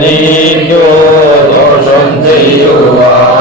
നീക്കോ ദോഷം ചെയ്യുവാൻ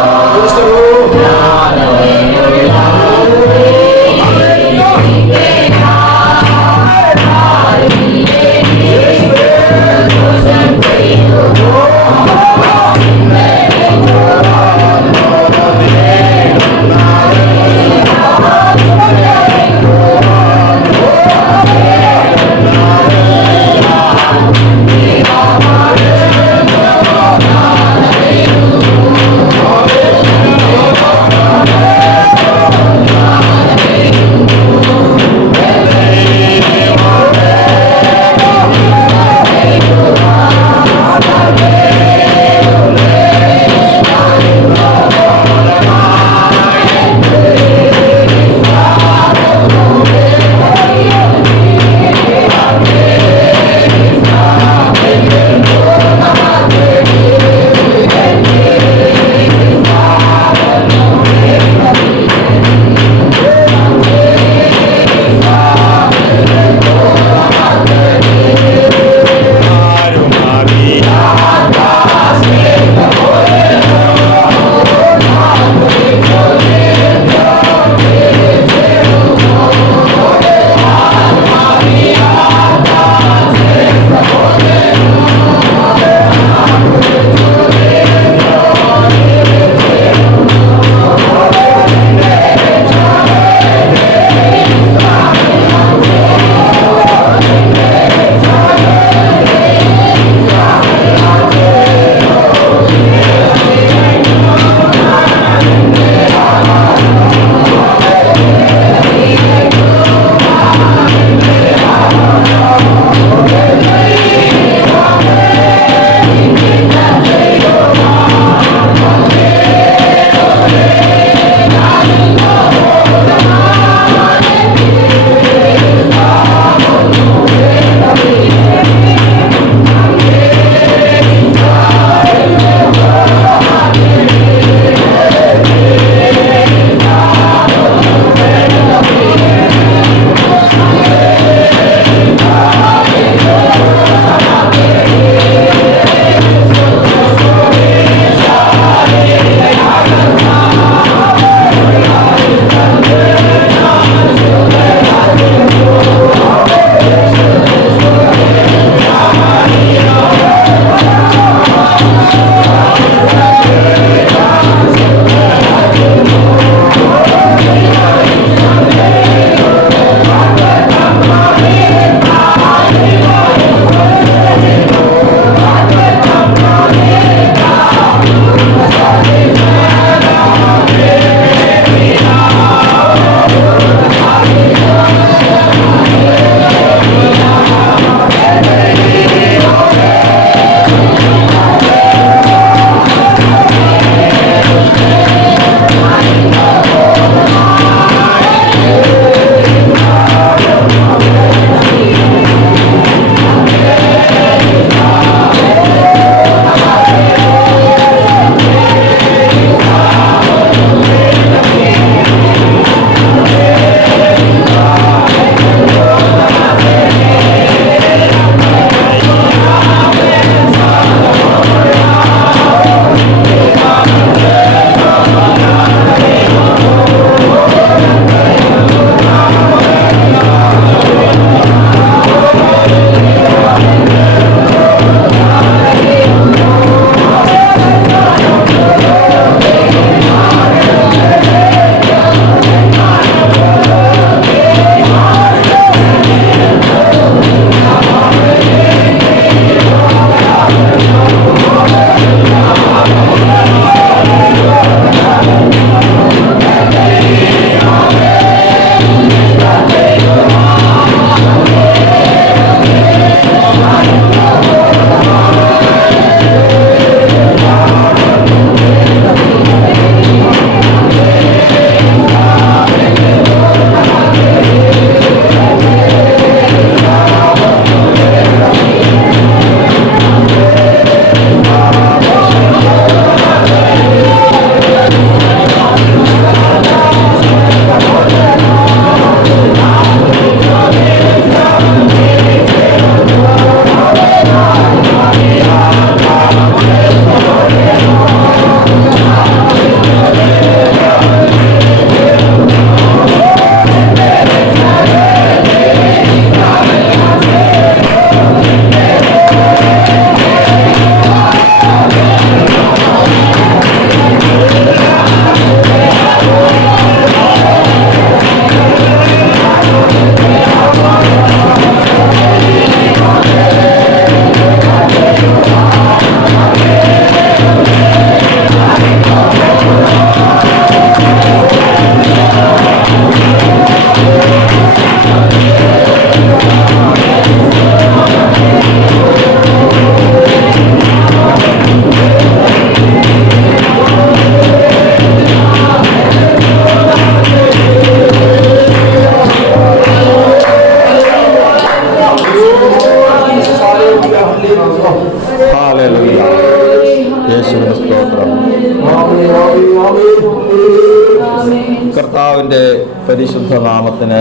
പരിശുദ്ധ നാമത്തിന്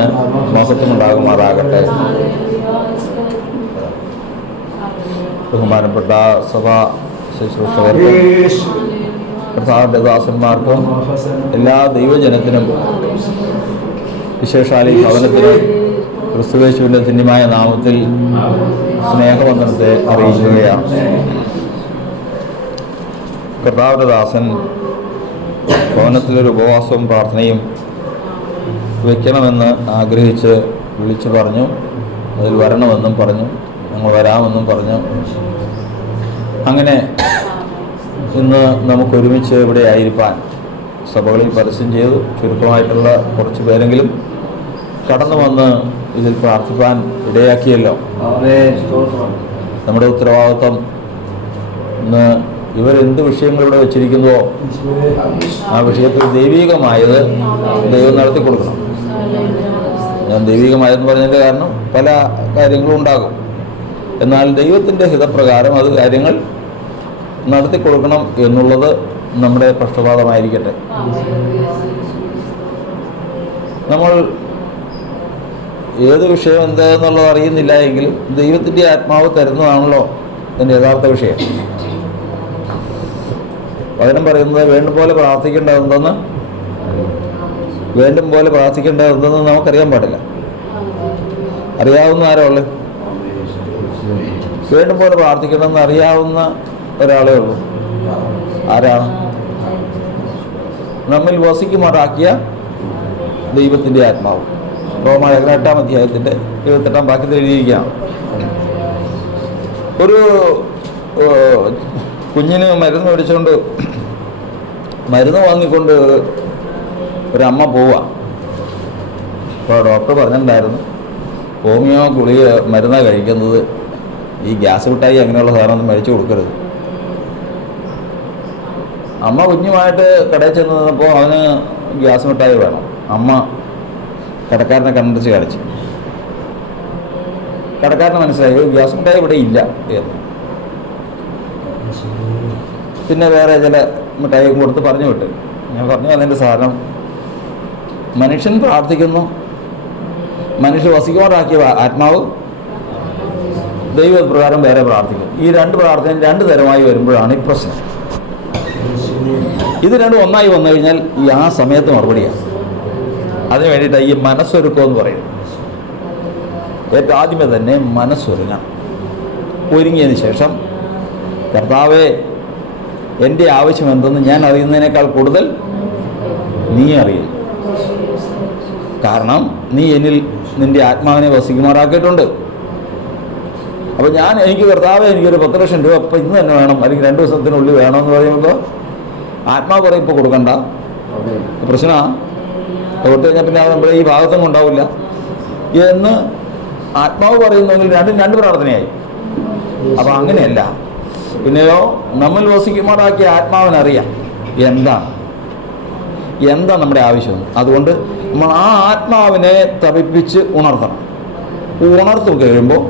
മഹത്വമുണ്ടാകുമാറാകട്ടെ. ബഹുമാനപ്പെട്ട സഭാ ശുശ്രൂഷകർക്കും കർത്താവിൻ്റെ ദാസന്മാർക്കും എല്ലാ ദൈവജനത്തിനും വിശേഷാൽ ഈ ഭവനത്തിനും ക്രിസ്തുയേശുവിൻ്റെ ധന്യമായ നാമത്തിൽ സ്നേഹവന്ദനത്തെ അറിയിക്കുകയാണ്. കർത്താവിൻ്റെ ദാസൻ ഭവനത്തിലൊരു ഉപവാസവും പ്രാർത്ഥനയും വയ്ക്കണമെന്ന് ആഗ്രഹിച്ച് വിളിച്ചു പറഞ്ഞു. അതിൽ വരണമെന്നും പറഞ്ഞു, ഞങ്ങൾ വരാമെന്നും പറഞ്ഞു. അങ്ങനെ ഇന്ന് നമുക്കൊരുമിച്ച് ഇവിടെ ആയിരിക്കാൻ സഭകളിൽ പരസ്യം ചെയ്തു. ചുരുക്കമായിട്ടുള്ള കുറച്ച് പേരെങ്കിലും കടന്നു വന്ന് ഇതിൽ പ്രാർത്ഥിക്കാൻ ഇടയാക്കിയല്ലോ. നമ്മുടെ ഉത്തരവാദിത്വം ഇന്ന് ഇവരെന്ത് വിഷയങ്ങൾ ഇവിടെ വെച്ചിരിക്കുന്നുവോ ആ വിഷയത്തിൽ ദൈവികമായത് ദൈവം നടത്തി കൊടുക്കണം. ഞാൻ ദൈവികമായെന്ന് പറഞ്ഞതിൻ്റെ കാരണം പല കാര്യങ്ങളും ഉണ്ടാകും. എന്നാൽ ദൈവത്തിൻ്റെ ഹിതപ്രകാരം അത് കാര്യങ്ങൾ നടത്തി കൊടുക്കണം എന്നുള്ളത് നമ്മുടെ പക്ഷപാതമായിരിക്കട്ടെ. നമ്മൾ ഏത് വിഷയം എന്താണെന്നുള്ളത് അറിയുന്നില്ല എങ്കിലും ദൈവത്തിൻ്റെ ആത്മാവ് തരുന്നതാണല്ലോ അതിൻ്റെ യഥാർത്ഥ വിഷയം. വചനം പറയുന്നത് വേണ്ടും പോലെ പ്രാർത്ഥിക്കേണ്ടതെന്തെന്ന് നമുക്കറിയാൻ പാടില്ല. അറിയാവുന്ന ആരോ ഉള്ളു? വേണ്ടും പോലെ പ്രാർത്ഥിക്കണമെന്ന് അറിയാവുന്ന ഒരാളേ ഉള്ളൂ. ആരാണ്? നമ്മിൽ വസിക്കുമാറാക്കിയ ദൈവത്തിൻ്റെ ആത്മാവ്. റോമാലേഖനം 8-ാം അധ്യായത്തിൻ്റെ 28-ാം വാക്യത്തിൽ എഴുതിയിരിക്കുകയാണ്. ഒരു കുഞ്ഞിന് മരുന്ന് മേടിച്ചുകൊണ്ട് മരുന്ന് വാങ്ങിക്കൊണ്ട് ഒരമ്മ പോവുക. അപ്പോൾ ഡോക്ടർ പറഞ്ഞിട്ടുണ്ടായിരുന്നു ഹോമിയോ ഗുളിക മരുന്നാണ് കഴിക്കുന്നത്, ഈ ഗ്യാസ് മിഠായി അങ്ങനെയുള്ള സാധനമൊന്നും മേടിച്ചു കൊടുക്കരുത്. അമ്മ കുഞ്ഞുമായിട്ട് കടയിൽ ചെന്ന് നിന്നപ്പോൾ അവന് ഗ്യാസ് മിഠായി വേണം. അമ്മ കടക്കാരനെ കണ്ടിച്ച് കാണിച്ചു. കടക്കാരന് മനസ്സിലായി ഗ്യാസ് മിഠായി ഇവിടെ ഇല്ല എന്ന്. പിന്നെ വേറെ ചില മിഠായി കൊടുത്ത് പറഞ്ഞു വിട്ട്. ഞാൻ പറഞ്ഞു അതിൻ്റെ സാധനം മനുഷ്യൻ പ്രാർത്ഥിക്കുന്നു, മനുഷ്യ വസിക്കുമാറാക്കിയ ആത്മാവ് ദൈവപ്രകാരം വേറെ പ്രാർത്ഥിക്കും. ഈ രണ്ട് പ്രാർത്ഥന രണ്ട് തരമായി വരുമ്പോഴാണ് ഈ പ്രശ്നം. ഇത് രണ്ടും ഒന്നായി വന്നു കഴിഞ്ഞാൽ ആ സമയത്ത് മറുപടിയാണ്. അതിന് വേണ്ടിയിട്ടാണ് ഈ മനസ്സൊരുക്കം എന്ന് പറയുന്നത്. ഏറ്റവും ആദ്യമേ തന്നെ മനസ്സൊരുങ്ങണം. ഒരുങ്ങിയതിന് ശേഷം കർത്താവേ എൻ്റെ ആവശ്യം എന്തെന്ന് ഞാൻ അറിയുന്നതിനേക്കാൾ കൂടുതൽ നീ അറിയുന്നു. കാരണം നീ എന്നിൽ നിൻ്റെ ആത്മാവിനെ വസിക്കുമാറാക്കിയിട്ടുണ്ട്. അപ്പോൾ എനിക്ക് കർത്താവേ എനിക്കൊരു 10 ലക്ഷം രൂപ ഇപ്പം ഇന്ന് തന്നെ വേണം, അല്ലെങ്കിൽ 2 ദിവസത്തിനുള്ളിൽ വേണമെന്ന് പറയുമ്പോൾ ആത്മാവ് പറയും ഇപ്പോൾ കൊടുക്കണ്ട, പ്രശ്നമാണ്, കൊടുത്തു കഴിഞ്ഞാൽ പിന്നെ നമ്മുടെ ഈ ഭാഗത്തൊന്നും ഉണ്ടാവില്ല എന്ന് ആത്മാവ് പറയുന്നെങ്കിൽ രണ്ട് പ്രാർത്ഥനയായി. അപ്പം അങ്ങനെയല്ല. പിന്നെയോ നമ്മിൽ വസിക്കുമാറാക്കിയ ആത്മാവിനറിയാം എന്താ നമ്മുടെ ആവശ്യം. അതുകൊണ്ട് നമ്മൾ ആ ആത്മാവിനെ തപിപ്പിച്ച് ഉണർത്തണം. ഉണർത്തും കഴിയുമ്പോൾ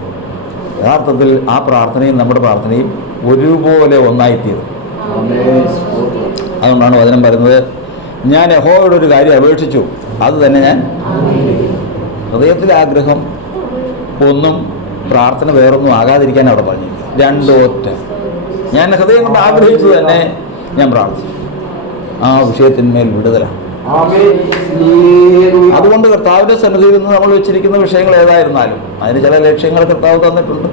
യഥാർത്ഥത്തിൽ ആ പ്രാർത്ഥനയും നമ്മുടെ പ്രാർത്ഥനയും ഒരുപോലെ ഒന്നായിത്തീരും. അതുകൊണ്ടാണ് വചനം പറയുന്നത്, ഞാൻ യഹോവയോട് ഒരു കാര്യം അപേക്ഷിച്ചു, അത് തന്നെ ഞാൻ. ഹൃദയത്തിലെ ആഗ്രഹം ഒന്നും പ്രാർത്ഥന വേറൊന്നും ആകാതിരിക്കാൻ അവിടെ പറഞ്ഞിരിക്കുക. രണ്ടൊറ്റ ഞാൻ ഹൃദയം കൊണ്ട് ആഗ്രഹിച്ചു തന്നെ ഞാൻ പ്രാർത്ഥിച്ചു. ആ വിഷയത്തിന്മേൽ വിടുതലാണ്. അതുകൊണ്ട് കർത്താവിൻ്റെ സന്നിധിയിൽ നിന്ന് നമ്മൾ വെച്ചിരിക്കുന്ന വിഷയങ്ങൾ ഏതായിരുന്നാലും അതിന് ചില ലക്ഷ്യങ്ങൾ കർത്താവ് തന്നിട്ടുണ്ട്.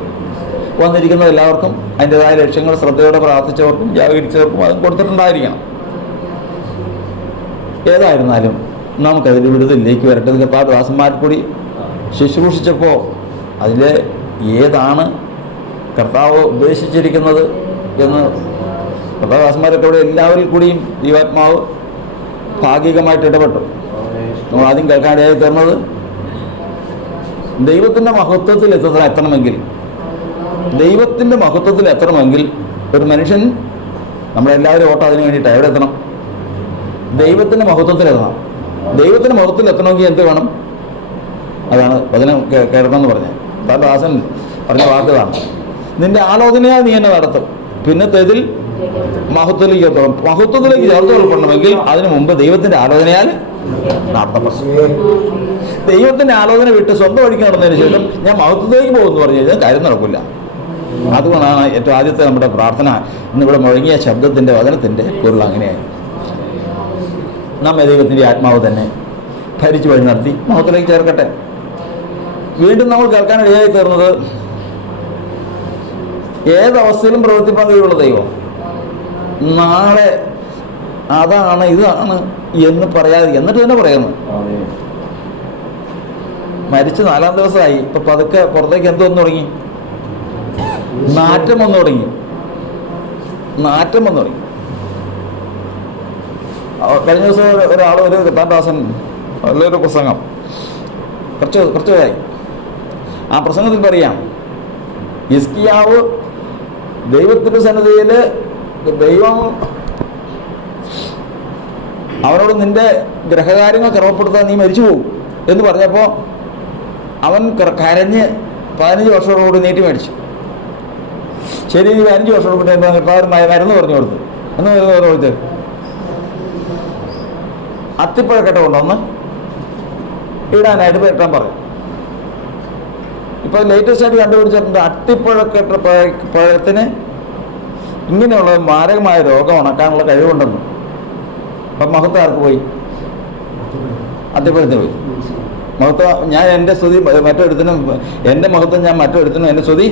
വന്നിരിക്കുന്ന എല്ലാവർക്കും അതിൻ്റെതായ ലക്ഷ്യങ്ങൾ ശ്രദ്ധയോടെ പ്രാർത്ഥിച്ചവർക്കും ജാഗരിച്ചവർക്കും അതും കൊടുത്തിട്ടുണ്ടായിരിക്കണം. ഏതായിരുന്നാലും നമുക്കതിൽ വിടുതലിലേക്ക് വരട്ടെ. കർത്താവ് ദാസന്മാർ കൂടി ശുശ്രൂഷിച്ചപ്പോൾ അതിൽ ഏതാണ് കർത്താവ് ഉദ്ദേശിച്ചിരിക്കുന്നത് എന്ന് കർത്താദാസന്മാരൊക്കെ ഇവിടെ എല്ലാവരിൽ കൂടിയും ദൈവാത്മാവ് ഭാഗികമായിട്ട് ഇടപെട്ടു. നമ്മൾ ആദ്യം കേൾക്കാനിടയായി തീർന്നത് ദൈവത്തിൻ്റെ മഹത്വത്തിൽ എത്തണമെങ്കിൽ ഒരു മനുഷ്യൻ, നമ്മളെല്ലാവരും ഓട്ടം അതിന് വേണ്ടിയിട്ട് എവിടെ എത്തണം? ദൈവത്തിൻ്റെ മഹത്വത്തിലെത്തണം. ദൈവത്തിൻ്റെ മഹത്വത്തിൽ എത്തണമെങ്കിൽ എന്ത് വേണം? അതാണ് വചനം കേൾക്കണമെന്ന് പറഞ്ഞത്. ദാസൻ പറഞ്ഞ വാക്കുകളാണ്. നിന്റെ ആലോചനയാൽ നീ എന്നെ നടത്തും, പിന്നത്തേതിൽ മഹത്വത്തിലേക്ക് ചേർത്ത് കൊള്ളണമെങ്കിൽ അതിനു മുമ്പ് ദൈവത്തിന്റെ ആലോചനയാൽ നടത്തപ്പെടണം. ദൈവത്തിന്റെ ആലോചന വിട്ട് സ്വന്തം വഴിക്ക് നടന്നതിന് ശേഷം ഞാൻ മഹത്വത്തിലേക്ക് പോകുമെന്ന് പറഞ്ഞു കഴിഞ്ഞാൽ കാര്യം നടക്കില്ല. അതുകൊണ്ടാണ് ഏറ്റവും ആദ്യത്തെ നമ്മുടെ പ്രാർത്ഥന ഇന്നിവിടെ മുഴങ്ങിയ ശബ്ദത്തിന്റെ വചനത്തിന്റെ പൊരുൾ അങ്ങനെയായി. നമ്മെ ദൈവത്തിന്റെ ആത്മാവ് തന്നെ ഭരിച്ചു വഴി നടത്തി മഹത്വത്തിലേക്ക് ചേർക്കട്ടെ. വീണ്ടും നമ്മൾ കേൾക്കാൻ ഇടയായി തീർന്നത് ഏതവസ്ഥയിലും പ്രവർത്തിപ്പാൻ കഴിവുള്ള ദൈവം നാളെ അതാണ് ഇതാണ് എന്ന് പറയാതെ എന്നിട്ട് തന്നെ പറയുന്നു. മരിച്ച് 4-ാം ദിവസമായി. ഇപ്പൊ പതുക്കെ പുറത്തേക്ക് എന്ത് വന്നു തുടങ്ങി? നാറ്റം വന്നു തുടങ്ങി. കഴിഞ്ഞ ദിവസം ഒരാൾ ഒരു കത്താൻദാസൻ നല്ലൊരു പ്രസംഗം കുറച്ചായി. ആ പ്രസംഗത്തിൽ പറയാം, ഹിസ്കിയാവ് ദൈവത്തിന്റെ സന്നിധിയിൽ ദൈവം അവനോട് നിന്റെ ഗ്രഹകാര്യങ്ങൾ ക്രമപ്പെടുത്താൻ നീ മരിച്ചു പോകും എന്ന് പറഞ്ഞപ്പോൾ അവൻ കരഞ്ഞ് 15 വർഷത്തോടുകൂടി നീട്ടി മേടിച്ചു. ശരി, 15 വർഷത്തോടുകൂടി മരുന്ന് പറഞ്ഞു കൊടുത്തു. എന്ന് പറഞ്ഞു കൊടുത്ത് അത്തിപ്പഴക്കട്ട കൊണ്ടുവന്ന് ഇടാനായിട്ട് പെട്ടാൻ പറഞ്ഞു. ഇപ്പോൾ ലേറ്റസ്റ്റ് ആയിട്ട് കണ്ടുപിടിച്ചിട്ടുണ്ട്, അത്തിപ്പഴക്കട്ട പഴത്തിന് ഇങ്ങനെയുള്ള മാരകമായ രോഗം ഉണക്കാനുള്ള കഴിവുണ്ടെന്ന്. അപ്പം മഹത്വം ആർക്ക് പോയി? അത്തിപ്പഴത്തിന് പോയി. മഹത്വം ഞാൻ എൻ്റെ സ്തുതി മറ്റൊരുത്തിനും, എൻ്റെ മഹത്വം ഞാൻ മറ്റൊരുത്തിനും എൻ്റെ സ്തുതി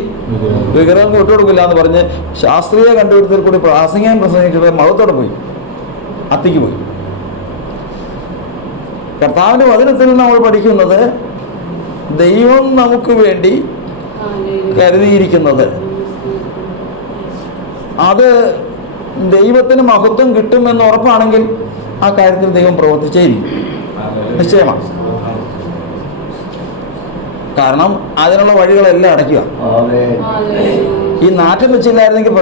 വിഗ്രഹം വിട്ടുകൊടുക്കില്ല എന്ന് പറഞ്ഞ് ശാസ്ത്രീയ കണ്ടുപിടുത്തത്തിൽ കൂടി പ്രാസംഗികം പ്രസംഗിച്ചത് മഹത്വത്തോടെ പോയി, അത്തിക്ക് പോയി. കർത്താവിൻ്റെ വചനത്തിൽ നമ്മൾ പഠിക്കുന്നത് ദൈവം നമുക്ക് വേണ്ടി കരുതിയിരിക്കുന്നത് അത് ദൈവത്തിന് മഹത്വം കിട്ടുമെന്ന് ഉറപ്പാണെങ്കിൽ ആ കാര്യത്തിൽ ദൈവം പ്രവർത്തിച്ചേരിക്കും, നിശ്ചയമാണ്. കാരണം അതിനുള്ള വഴികളെല്ലാം അടയ്ക്കുക. ഈ നാറ്റം വെച്ചില്ലായിരുന്നെങ്കിൽ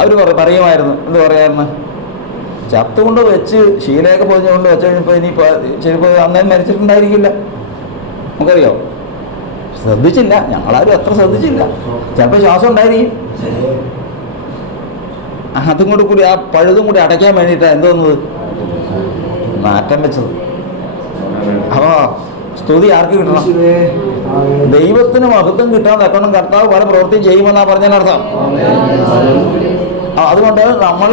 അവർ പറയുമായിരുന്നു, എന്ത് പറയായിരുന്നു, ചത്തുകൊണ്ട് വെച്ച് ശീലയൊക്കെ പൊതിഞ്ഞുകൊണ്ട് വെച്ച് കഴിഞ്ഞപ്പോൾ ഇനി ചിലപ്പോൾ അന്നേരം മരിച്ചിട്ടുണ്ടായിരിക്കില്ല. നമുക്കറിയോ? ശ്രദ്ധിച്ചില്ല, ഞങ്ങളാരും അത്ര ശ്രദ്ധിച്ചില്ല. ചിലപ്പോൾ ശ്വാസം ഉണ്ടായിരിക്കും. അതും കൂടി ആ പഴുതും കൂടി അടയ്ക്കാൻ വേണ്ടിയിട്ടാണ് എന്തോന്നത് നാറ്റം വെച്ചത്. അപ്പോൾ സ്തുതി ആർക്ക് കിട്ടണം? ദൈവത്തിന് മഹത്വം കിട്ടാൻ തക്കണം കർത്താവ് പല പ്രവൃത്തിയും ചെയ്യുമെന്നാണ് പറഞ്ഞതിനർത്ഥം. അതുകൊണ്ട് നമ്മൾ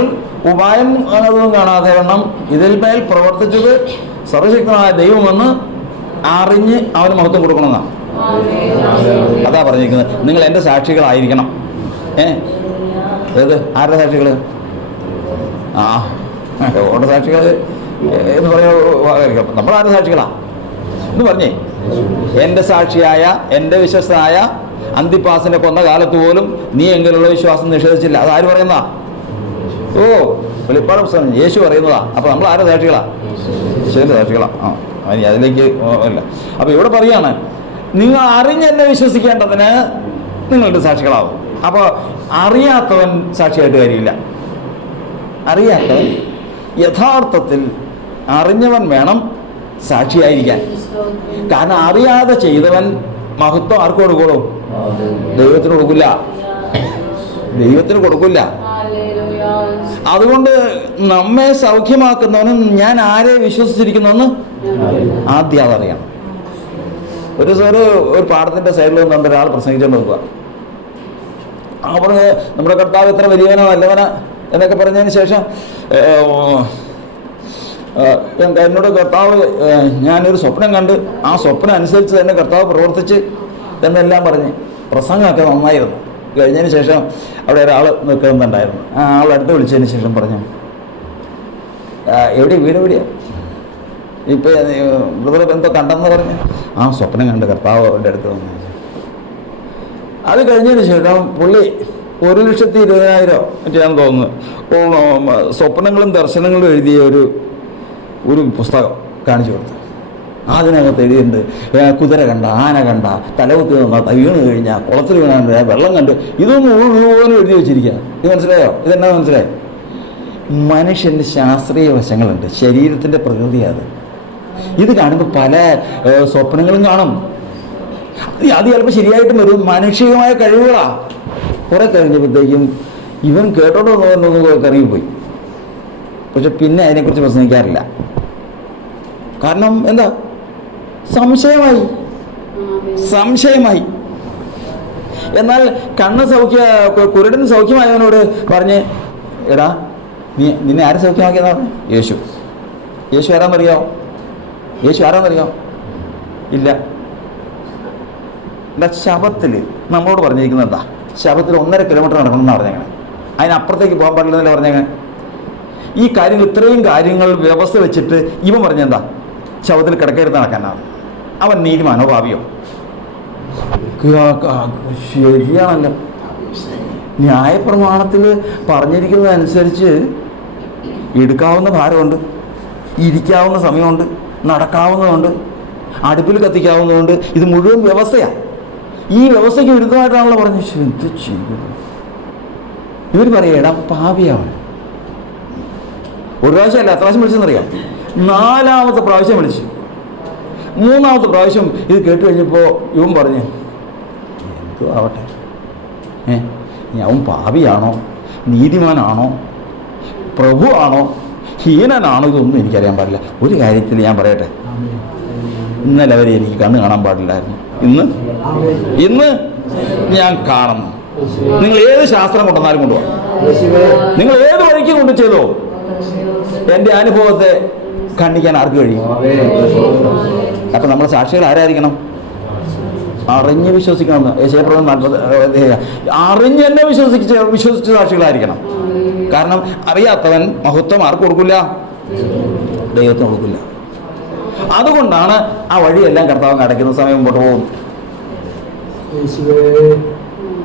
ഉപായം അതൊന്നും കാണാതെ വണ്ണം ഇതിന്മേൽ പ്രവർത്തിച്ചത് സർവശക്തനായ ദൈവമെന്ന് അറിഞ്ഞ് അവന് മഹത്വം കൊടുക്കണമെന്നാണ്. അതാ പറഞ്ഞിരിക്കുന്നത്, നിങ്ങൾ എൻ്റെ സാക്ഷികളായിരിക്കണം. ഏത് ആരുടെ സാക്ഷികൾ? ഓരുടെ സാക്ഷികൾ എന്ന് പറയുക, നമ്മളാരുടെ സാക്ഷികളാ എന്ന് പറഞ്ഞേ. എൻ്റെ സാക്ഷിയായ എൻ്റെ വിശ്വസ്തനായ അന്തിപ്പാസിനെ കൊന്ന കാലത്ത് പോലും നീ എങ്കിലുള്ള വിശ്വാസം നിഷേധിച്ചില്ല. അതാര് പറയുന്നതാ? വെളിപ്പാട് പുസ്തകം യേശു പറയുന്നതാ. അപ്പൊ നമ്മൾ ആരുടെ സാക്ഷികളാ? യേശുവിൻ്റെ സാക്ഷികളാ. അതിലേക്ക് അല്ല. അപ്പൊ ഇവിടെ പറയാണ്, നിങ്ങൾ അറിഞ്ഞെന്നെ വിശ്വസിക്കേണ്ടതിന് നിങ്ങളുടെ സാക്ഷികളാവും. അപ്പോൾ അറിയാത്തവൻ സാക്ഷിയായിട്ട് കാര്യമില്ല. അറിയാത്തവൻ യഥാർത്ഥത്തിൽ അറിഞ്ഞവൻ വേണം സാക്ഷിയായിരിക്കാൻ. കാരണം അറിയാതെ ചെയ്തവൻ മഹത്വം ആർക്ക് കൊടുക്കുള്ളൂ? ദൈവത്തിന് കൊടുക്കില്ല. അതുകൊണ്ട് നമ്മെ സൗഖ്യമാക്കുന്നവനും ഞാൻ ആരെ വിശ്വസിച്ചിരിക്കുന്നുവെന്ന് ആദ്യം അതറിയണം. ഒരു പാടത്തിന്റെ സൈഡിൽ നിന്നുകൊണ്ട് ഒരാൾ പ്രസംഗിച്ചുകൊണ്ട് നോക്കുക. പറഞ്ഞ് നമ്മുടെ കർത്താവ് എത്ര വലിയവനോ നല്ലവനാ എന്നൊക്കെ പറഞ്ഞതിന് ശേഷം എന്നോട് കർത്താവ് ഞാനൊരു സ്വപ്നം കണ്ട് ആ സ്വപ്നം അനുസരിച്ച് തന്നെ കർത്താവ് പ്രവർത്തിച്ച് എന്നെല്ലാം പറഞ്ഞ് പ്രസംഗമൊക്കെ നന്നായിരുന്നു. കഴിഞ്ഞതിന് ശേഷം അവിടെ ഒരാൾ നിൽക്കുന്നുണ്ടായിരുന്നു. ആ ആൾ അടുത്ത് വിളിച്ചതിന് ശേഷം പറഞ്ഞു, വീട് എവിടെയാണ്? ഇപ്പം ബ്രദർ എന്തോ കണ്ടെന്ന് പറഞ്ഞ് ആ സ്വപ്നം കണ്ട് കർത്താവ് അവരുടെ അടുത്ത് വന്നു. അത് കഴിഞ്ഞതിന് ശേഷം പുള്ളി 1,20,000 മറ്റാണെന്ന് തോന്നുന്നു സ്വപ്നങ്ങളും ദർശനങ്ങളും എഴുതിയ ഒരു പുസ്തകം കാണിച്ചു കൊടുത്തു. അതിനകത്ത് എഴുതിയിട്ടുണ്ട്, കുതിര കണ്ട, ആന കണ്ട, തലകുത്തി നിന്ന, വീണ് കഴിഞ്ഞാൽ കുളത്തിൽ വീണാൻ വെള്ളം കണ്ട്, ഇതൊന്നും മുഴുവനും എഴുതി വെച്ചിരിക്കുക. ഇത് മനസ്സിലായോ? ഇതെന്നാ മനസ്സിലായോ? മനുഷ്യൻ്റെ ശാസ്ത്രീയ വശങ്ങളുണ്ട്, ശരീരത്തിൻ്റെ പ്രകൃതി. ഇത് കാണുമ്പോൾ പല സ്വപ്നങ്ങളും കാണും. അത് ചിലപ്പോൾ ശരിയായിട്ടും വരും. മാനുഷികമായ കഴിവുകളാണ്. കുറെ കഴിഞ്ഞപ്പോഴത്തേക്കും ഇവൻ കേട്ടോണ്ടോ കറങ്ങിപ്പോയി. പക്ഷെ പിന്നെ അതിനെക്കുറിച്ച് പ്രസംഗിക്കാറില്ല. കാരണം എന്താ? സംശയമായി. എന്നാൽ കണ്ണ് കുരുടൻ സൗഖ്യമായവനോട് പറഞ്ഞ്, എടാ നിന്നെ ആര് സൗഖ്യമാക്കിയെന്നാ പറഞ്ഞു? യേശു ആരാന്നറിയോ? ഇല്ല. എന്താ ശബത്തിൽ നമ്മളോട് പറഞ്ഞിരിക്കുന്നത്? എന്താ ശബത്തിൽ 1.5 കിലോമീറ്റർ നടക്കണമെന്നാണ് പറഞ്ഞേങ്ങനെ. അതിനപ്പുറത്തേക്ക് പോകാൻ പാടില്ലെന്നല്ലേ പറഞ്ഞേങ്ങനെ. ഈ കാര്യങ്ങൾ, ഇത്രയും കാര്യങ്ങൾ വ്യവസ്ഥ വെച്ചിട്ട് ഇവൻ പറഞ്ഞെന്താ? ശബത്തിൽ കിടക്കെടുത്ത് നടക്കാനാണ്. അവൻ നീതിമാനോ ഭാവിയോ? ശരിയാണല്ലോ. ന്യായപ്രമാണത്തിൽ പറഞ്ഞിരിക്കുന്നതനുസരിച്ച് എടുക്കാവുന്ന ഭാരമുണ്ട്, ഇരിക്കാവുന്ന സമയമുണ്ട്, നടക്കാവുന്നതുണ്ട്, അടുപ്പിൽ കത്തിക്കാവുന്നതുകൊണ്ട്. ഇത് മുഴുവൻ വ്യവസ്ഥയാണ്. ഈ വ്യവസ്ഥയ്ക്ക് വിരുദ്ധമായിട്ടാണല്ലോ പറഞ്ഞു. എന്ത് ചെയ്യും? ഇവർ പറയടാ പാപിയാണ്. ഒരു പ്രാവശ്യമല്ല, എത്ര പ്രാവശ്യം വിളിച്ചെന്നറിയാം? 4ാമത്തെ പ്രാവശ്യം വിളിച്ചു. 3ാമത്തെ പ്രാവശ്യം ഇത് കേട്ട് കഴിഞ്ഞപ്പോൾ ഇവൻ പറഞ്ഞു, എന്തോ ആവട്ടെ, അവൻ പാപിയാണോ, നീതിമാനാണോ, പ്രഭു ആണോ, ഹീനനാണോ, ഇതൊന്നും എനിക്കറിയാൻ പാടില്ല. ഒരു കാര്യത്തിൽ ഞാൻ പറയട്ടെ, ഇന്നലെ വരെ എനിക്ക് കണ്ണ് കാണാൻ പാടില്ലായിരുന്നു. ഇന്ന് ഞാൻ കാണുന്നു. നിങ്ങൾ ഏത് ശാസ്ത്രം കൊണ്ടുവന്നാലും കൊണ്ടുപോകാം, നിങ്ങൾ ഏത് വഴിക്ക് കൊണ്ട് ചെയ്തോ, എൻ്റെ അനുഭവത്തെ ഖണ്ഡിക്കാൻ ആർക്ക് കഴിയും? അപ്പം നമ്മൾ സാക്ഷികൾ ആരായിരിക്കണം? അറിഞ്ഞ് വിശ്വസിക്കണം. യേശയ്യാപ്രവചനം 40 അറിഞ്ഞ് തന്നെ വിശ്വസിച്ച സാക്ഷികളായിരിക്കണം. കാരണം അറിയാത്തവൻ മഹത്വം ആർക്ക് കൊടുക്കില്ല? ദൈവത്തിന് കൊടുക്കില്ല. അതുകൊണ്ടാണ് ആ വഴിയെല്ലാം കർത്താവ് അടയ്ക്കുന്ന സമയം മുമ്പോട്ട് പോകും.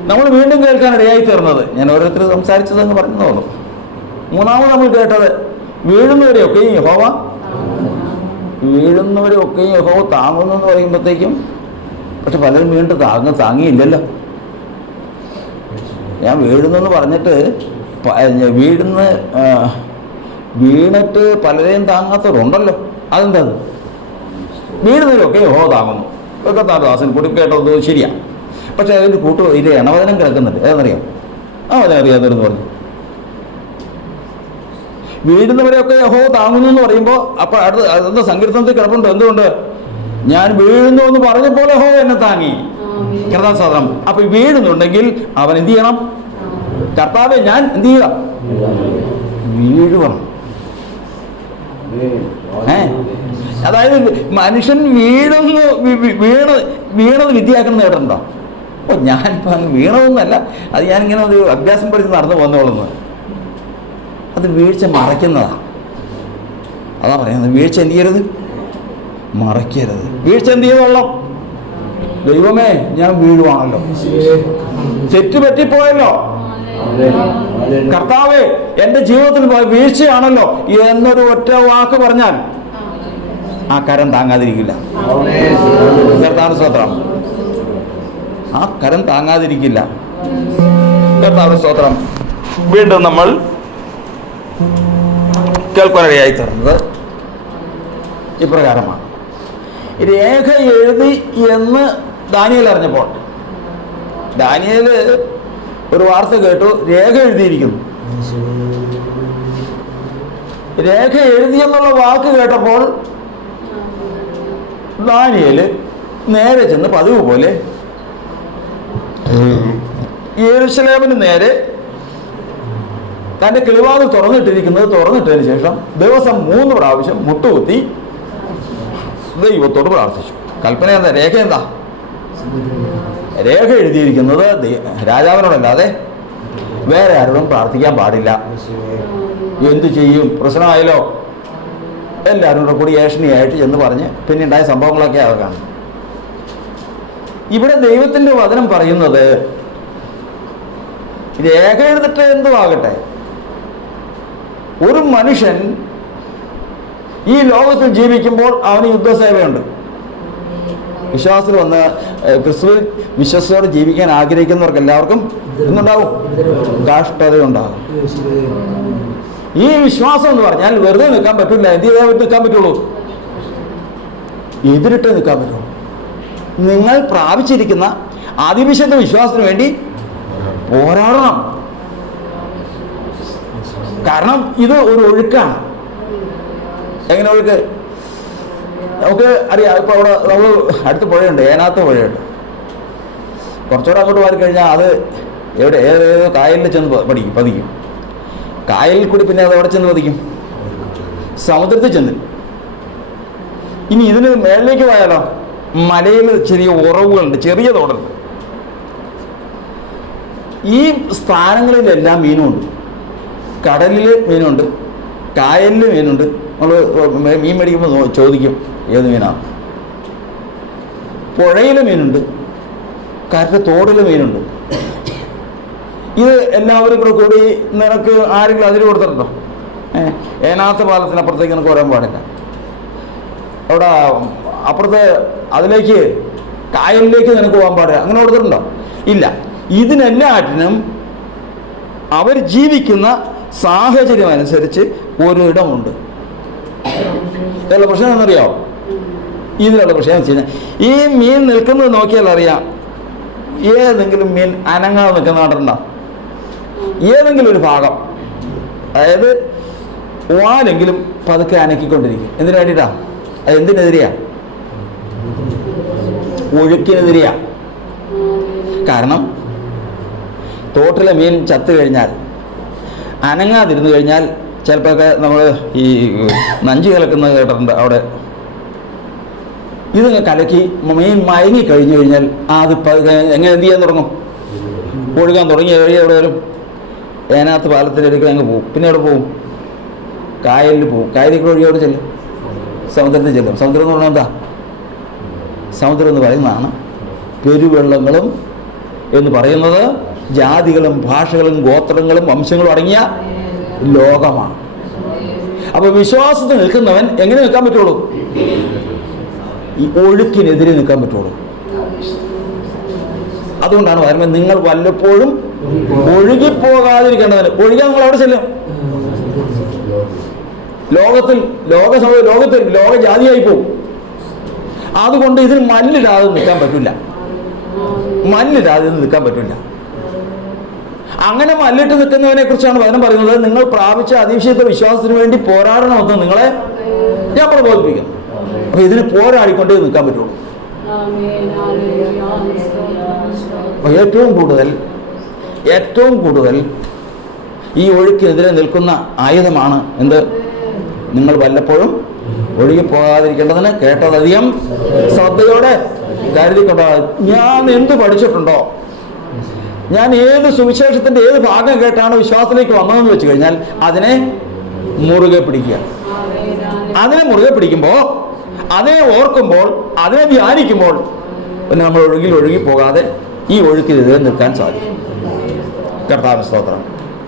നമ്മൾ വീണ്ടും കേൾക്കാനിടയായി തീർന്നത്, ഞാൻ ഓരോരുത്തർ സംസാരിച്ചതെന്ന് പറഞ്ഞു തോന്നും. 3ാമത് നമ്മൾ കേട്ടത്, വീഴുന്നവരെയൊക്കെയും യഹോവ താങ്ങുന്നു എന്ന് പറയുമ്പോഴത്തേക്കും, പക്ഷെ പലരും വീണ്ടും താങ്ങിയില്ലല്ലോ. ഞാൻ വീഴുന്നെന്ന് പറഞ്ഞിട്ട് വീണിട്ട് പലരെയും താങ്ങാത്തവരുണ്ടല്ലോ. അതെന്താ? വീഴുന്നവരൊക്കെ യഹോവ താങ്ങുന്നു. ഇതൊക്കെ ദാസൻ കൂടി കേട്ടത് ശരിയാണ്. പക്ഷെ അതിൻ്റെ ഇതിൽ ഇണവചനം കിടക്കുന്നുണ്ട്. ഏതെന്നറിയാം? വചനം അറിയാത്തവരെന്ന് പറഞ്ഞു. വീഴുന്നവരെയൊക്കെ യഹോവ താങ്ങുന്നു എന്ന് പറയുമ്പോൾ അപ്പോൾ അതെന്താ സങ്കീർത്തനത്തിൽ കിടപ്പുണ്ട്? എന്തുകൊണ്ട്? ഞാൻ വീഴുന്നു എന്ന് പറഞ്ഞപ്പോൾ യഹോവ എന്നെ താങ്ങി. കർത്താവ്. അപ്പൊ വീഴുന്നുണ്ടെങ്കിൽ അവൻ എന്ത് ചെയ്യണം? കർത്താവെ ഞാൻ എന്ത് ചെയ്യുക? വീഴുവണം. അതായത് മനുഷ്യൻ വീണത് വിദ്യയാക്കുന്നത് കേട്ടിട്ടുണ്ടോ? ഞാനിപ്പോൾ അങ്ങ് വീണതൊന്നുമല്ല, അത് ഞാനിങ്ങനെ ഒരു അഭ്യാസം പഠിച്ച് നടന്നു പോകുന്നോളുന്നു. അത് വീഴ്ച മറയ്ക്കുന്നതാണ്. അതാ പറയുന്നത്, വീഴ്ച എന്ത് ചെയ്യരുത്? മറയ്ക്കരുത്. വീഴ്ച എന്ത് ചെയ്തോളാം? ദൈവമേ ഞാൻ വീഴുവാണല്ലോ, തെറ്റുപറ്റിപ്പോയല്ലോ, കർത്താവേ എൻ്റെ ജീവിതത്തിൽ വീഴ്ചയാണല്ലോ എന്നൊരു ഒറ്റ വാക്ക് പറഞ്ഞാൽ ആ കരം താങ്ങാതിരിക്കില്ല. കർത്താവിന് സ്തോത്രം. ആ കരം താങ്ങാതിരിക്കില്ല. കർത്താവിന് സ്തോത്രം. വീണ്ടും നമ്മൾ കേൾക്കാനിടയായി തീർന്നത് ഇപ്രകാരമാണ്. രേഖ എഴുതി എന്ന് ദാനിയേൽ അറിഞ്ഞപ്പോൾ, ദാനിയേൽ ഒരു വാർത്ത കേട്ടു, രേഖ എഴുതിയിരിക്കുന്നു. രേഖ എഴുതി എന്നുള്ള വാക്ക് കേട്ടപ്പോൾ ദാനിയേൽ നേരെ ചെന്ന് പതിവ് പോലെ യെരൂശലേമിന് നേരെ തൻ്റെ കിളിവാതിൽ തുറന്നിട്ടതിന് ശേഷം ദിവസം 3 പ്രാവശ്യം മുട്ടുകുത്തി ദൈവത്തോട് പ്രാർത്ഥിച്ചു. കൽപ്പന എന്താ? രേഖ എന്താ? രേഖ എഴുതിയിരിക്കുന്നത് രാജാവിനോടല്ലാതെ വേറെ ആരോടും പ്രാർത്ഥിക്കാൻ പാടില്ല. എന്തു ചെയ്യും? പ്രശ്നമായല്ലോ. എല്ലാവരും കൂടെ കൂടി ഏഷണിയായിട്ട് എന്ന് പറഞ്ഞ് പിന്നെ ഉണ്ടായ സംഭവങ്ങളൊക്കെ അതൊക്കെയാണ്. ഇവിടെ ദൈവത്തിൻ്റെ വചനം പറയുന്നത് രേഖ എഴുതിട്ട് എന്തുവാകട്ടെ, ഒരു മനുഷ്യൻ ഈ ലോകത്തിൽ ജീവിക്കുമ്പോൾ അവന് യുദ്ധസേവയുണ്ട്. വിശ്വാസത്തിൽ വന്ന് ക്രിസ്തുവിൽ വിശ്വസത്തോടെ ജീവിക്കാൻ ആഗ്രഹിക്കുന്നവർക്ക് എല്ലാവർക്കും എന്തുണ്ടാവും? കാഷ്ടതയുണ്ടാകും. ഈ വിശ്വാസം എന്ന് പറഞ്ഞാൽ വെറുതെ നിൽക്കാൻ പറ്റില്ല. എന്ത് ചെയ്താൽ നിൽക്കാൻ പറ്റുള്ളൂ? എതിരിട്ട് നിൽക്കാൻ പറ്റുള്ളൂ. നിങ്ങൾ പ്രാപിച്ചിരിക്കുന്ന അതിവിശുദ്ധ വിശ്വാസത്തിന് വേണ്ടി പോരാടണം. കാരണം ഇത് ഒരു ഒഴുക്കാണ്. എങ്ങനെ ഒഴുക്ക്? നമുക്ക് അറിയാം. ഇപ്പോൾ അവിടെ നമ്മൾ അടുത്ത് പുഴയുണ്ട്, ഏനാത്ത് പുഴയുണ്ട്. കുറച്ചുകൂടെ അങ്ങോട്ട് മാറി കഴിഞ്ഞാൽ അത് ഏതേതോ കായലിൽ ചെന്ന് പതിക്കും. കായലിൽ കൂടി പിന്നെ അത് എവിടെ ചെന്ന് പതിക്കും? സമുദ്രത്തിൽ ചെന്ന്. ഇനി ഇതിന് മേളിലേക്ക് പോയാലോ? മലയിൽ ചെറിയ ഉറവുകളുണ്ട്, ചെറിയ തോടുണ്ട്. ഈ സ്ഥാനങ്ങളിലെല്ലാം മീനുമുണ്ട്. കടലിൽ മീനുണ്ട്, കായലിൽ മീനുണ്ട്. നമ്മൾ മീൻ മേടിക്കുമ്പോൾ ചോദിക്കും ഏത് മീനാണ്. പുഴയിൽ മീനുണ്ട്, കരയുടെ തോടിൽ മീനുണ്ട്. ഇത് എല്ലാവരും കൂടി നിനക്ക് ആരെങ്കിലും അതിന് കൊടുത്തിട്ടുണ്ടോ? ഏനാത്ത് പാലത്തിനപ്പുറത്തേക്ക് നിനക്ക് വരാൻ പാടില്ല. അവിടെ അപ്പുറത്തെ അതിലേക്ക് കായലിലേക്ക് നിനക്ക് പോകാൻ പാടില്ല. അങ്ങനെ കൊടുത്തിട്ടുണ്ടോ? ഇല്ല. ഇതിനെല്ലാറ്റിനും അവർ ജീവിക്കുന്ന സാഹചര്യം അനുസരിച്ച് ഒരിടമുണ്ട്. ഇതിലുള്ള പ്രശ്നം എന്നറിയാമോ? ഇതിലുള്ള പ്രശ്നം എന്ന് വെച്ച് കഴിഞ്ഞാൽ ഈ മീൻ നിൽക്കുന്നത് നോക്കിയാൽ അറിയാം. ഏതെങ്കിലും മീൻ അനങ്ങാതെ നിൽക്കുന്ന കണ്ടിട്ടുണ്ടോ? ഏതെങ്കിലും ഒരു ഭാഗം, അതായത് വാലെങ്കിലും പതുക്കെ അനക്കിക്കൊണ്ടിരിക്കും. എന്തിനു വേണ്ടിയിട്ടാ? അത് എന്തിനെതിരെയാ? ഒഴുക്കിനെതിരെയാ. കാരണം തോട്ടിലെ മീൻ ചത്തു കഴിഞ്ഞാൽ, അനങ്ങാതിരുന്നു കഴിഞ്ഞാൽ, ചിലപ്പോഴൊക്കെ നമ്മൾ ഈ നഞ്ച് കലക്കുന്നത് കേട്ടിട്ടുണ്ട്. അവിടെ ഇതിങ്ങ് കലക്കി മീൻ മയങ്ങി കഴിഞ്ഞു കഴിഞ്ഞാൽ അത് എങ്ങനെ എന്ത് ചെയ്യാൻ തുടങ്ങും? ഒഴുകാൻ തുടങ്ങി കഴിയും. എവിടെ വരും? ഏനാത്ത് പാലത്തിൻ്റെ അടുക്കൽ അങ്ങ് പോകും. പിന്നെ എവിടെ പോകും? കായലിൽ പോകും. കായലിൽ ഒഴുകി എവിടെ ചെല്ലും? സമുദ്രത്തിൽ ചെല്ലും. സമുദ്രം എന്ന് പറഞ്ഞാൽ എന്താ? സമുദ്രം എന്ന് പറയുന്നതാണ് പെരുവെള്ളങ്ങളും എന്ന് പറയുന്നത് ജാതികളും ഭാഷകളും ഗോത്രങ്ങളും വംശങ്ങളും അടങ്ങിയ ലോകമാണ്. അപ്പോൾ വിശ്വാസത്തിൽ നിൽക്കുന്നവൻ എങ്ങനെ നിൽക്കാൻ പറ്റുള്ളൂ? ഈ ഒഴുക്കിനെതിരെ നിൽക്കാൻ പറ്റുള്ളൂ. അതുകൊണ്ടാണ് പറയുന്നത് നിങ്ങൾ വല്ലപ്പോഴും ഒഴുകിപ്പോകാതിരിക്കേണ്ടതിന്. ഒഴുകാൻ നിങ്ങൾ അവിടെ ചെല്ലും. ലോകത്തിൽ ലോകജാതിയായി പോകും. അതുകൊണ്ട് ഇതിൽ മല്ലിടാതെ നിൽക്കാൻ പറ്റില്ല. അങ്ങനെ മല്ലിട്ട് നിൽക്കുന്നവനെ കുറിച്ചാണ് വചനം പറയുന്നത്. നിങ്ങൾ പ്രാപിച്ച അതിവിശുദ്ധ വിശ്വാസത്തിന് വേണ്ടി പോരാടണമെന്ന് നിങ്ങളെ ഞാൻ പ്രബോധിപ്പിക്കും. അപ്പൊ ഇതിന് പോരാടിക്കൊണ്ടേ നിൽക്കാൻ പറ്റുള്ളൂ. ഏറ്റവും കൂടുതൽ ഈ ഒഴുക്കിനെതിരെ നിൽക്കുന്ന ആയുധമാണ് എന്ത്? നിങ്ങൾ വല്ലപ്പോഴും ഒഴുകിപ്പോകാതിരിക്കേണ്ടതിന് കേട്ടതധികം ശ്രദ്ധയോടെ കരുതിക്കൊണ്ടാണ്. ഞാൻ എന്ത് പഠിച്ചിട്ടുണ്ടോ, ഞാൻ ഏത് സുവിശേഷത്തിന്റെ ഏത് ഭാഗം കേട്ടാണ് വിശ്വാസത്തിലേക്ക് വന്നതെന്ന് വെച്ച് കഴിഞ്ഞാൽ അതിനെ മുറുകെ പിടിക്കുക. അതിനെ മുറുകെ പിടിക്കുമ്പോൾ, അതിനെ ഓർക്കുമ്പോൾ, അതിനെ ധ്യാനിക്കുമ്പോൾ പിന്നെ നമ്മൾ ഒഴുകിപ്പോകാതെ ഈ ഒഴുക്കിനെതിരെ നിൽക്കാൻ സാധിക്കും. കർത്താവിന്റെ സ്തോത്രം.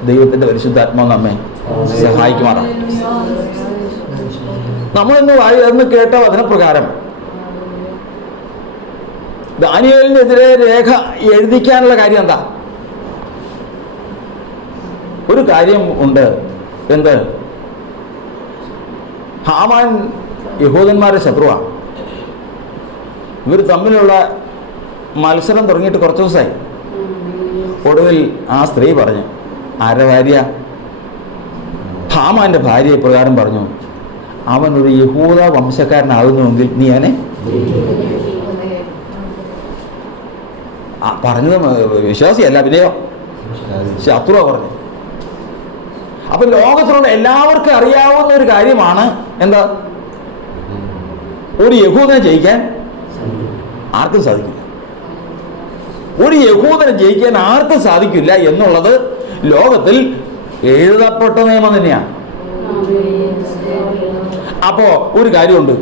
ദൈവത്തിന്റെ പരിശുദ്ധാത്മാവ് നമ്മെ സഹായിക്കുമാറാണ്. നമ്മളിന്ന് കേട്ട വചനപ്രകാരം ദാനിയേലിനെതിരെ രേഖ എഴുതിക്കാനുള്ള കാര്യം എന്താ? ഒരു കാര്യം ഉണ്ട്. എന്ത്? ഹാമാൻ യഹൂദന്മാരുടെ ശത്രുവാണ്. ഇവർ തമ്മിലുള്ള മത്സരം തുടങ്ങിയിട്ട് കുറച്ച് ദിവസമായി. ഒടുവിൽ ആ സ്ത്രീ പറഞ്ഞു, ആരുടെ ഭാര്യ? ഹാമാന്റെ ഭാര്യ പ്രകാരം പറഞ്ഞു, അവനൊരു യഹൂദ വംശക്കാരനാകുന്നുവെങ്കിൽ നീ അവനെ പറഞ്ഞത് വിശ്വാസിയല്ല, പിന്നെയോ ശത്രുവാ പറഞ്ഞു. അപ്പൊ ലോകത്തിലുള്ള എല്ലാവർക്കും അറിയാവുന്ന ഒരു കാര്യമാണ് എന്താ? ഒരു യഹൂദനെ ജയിക്കാൻ ആർക്കും സാധിക്കില്ല. ഒരു യഹൂദനെ ജയിക്കാൻ ആർക്കും സാധിക്കില്ല എന്നുള്ളത് ലോകത്തിൽ എഴുതപ്പെട്ട നിയമം തന്നെയാണ്. അപ്പോ ഒരു കാര്യമുണ്ട്.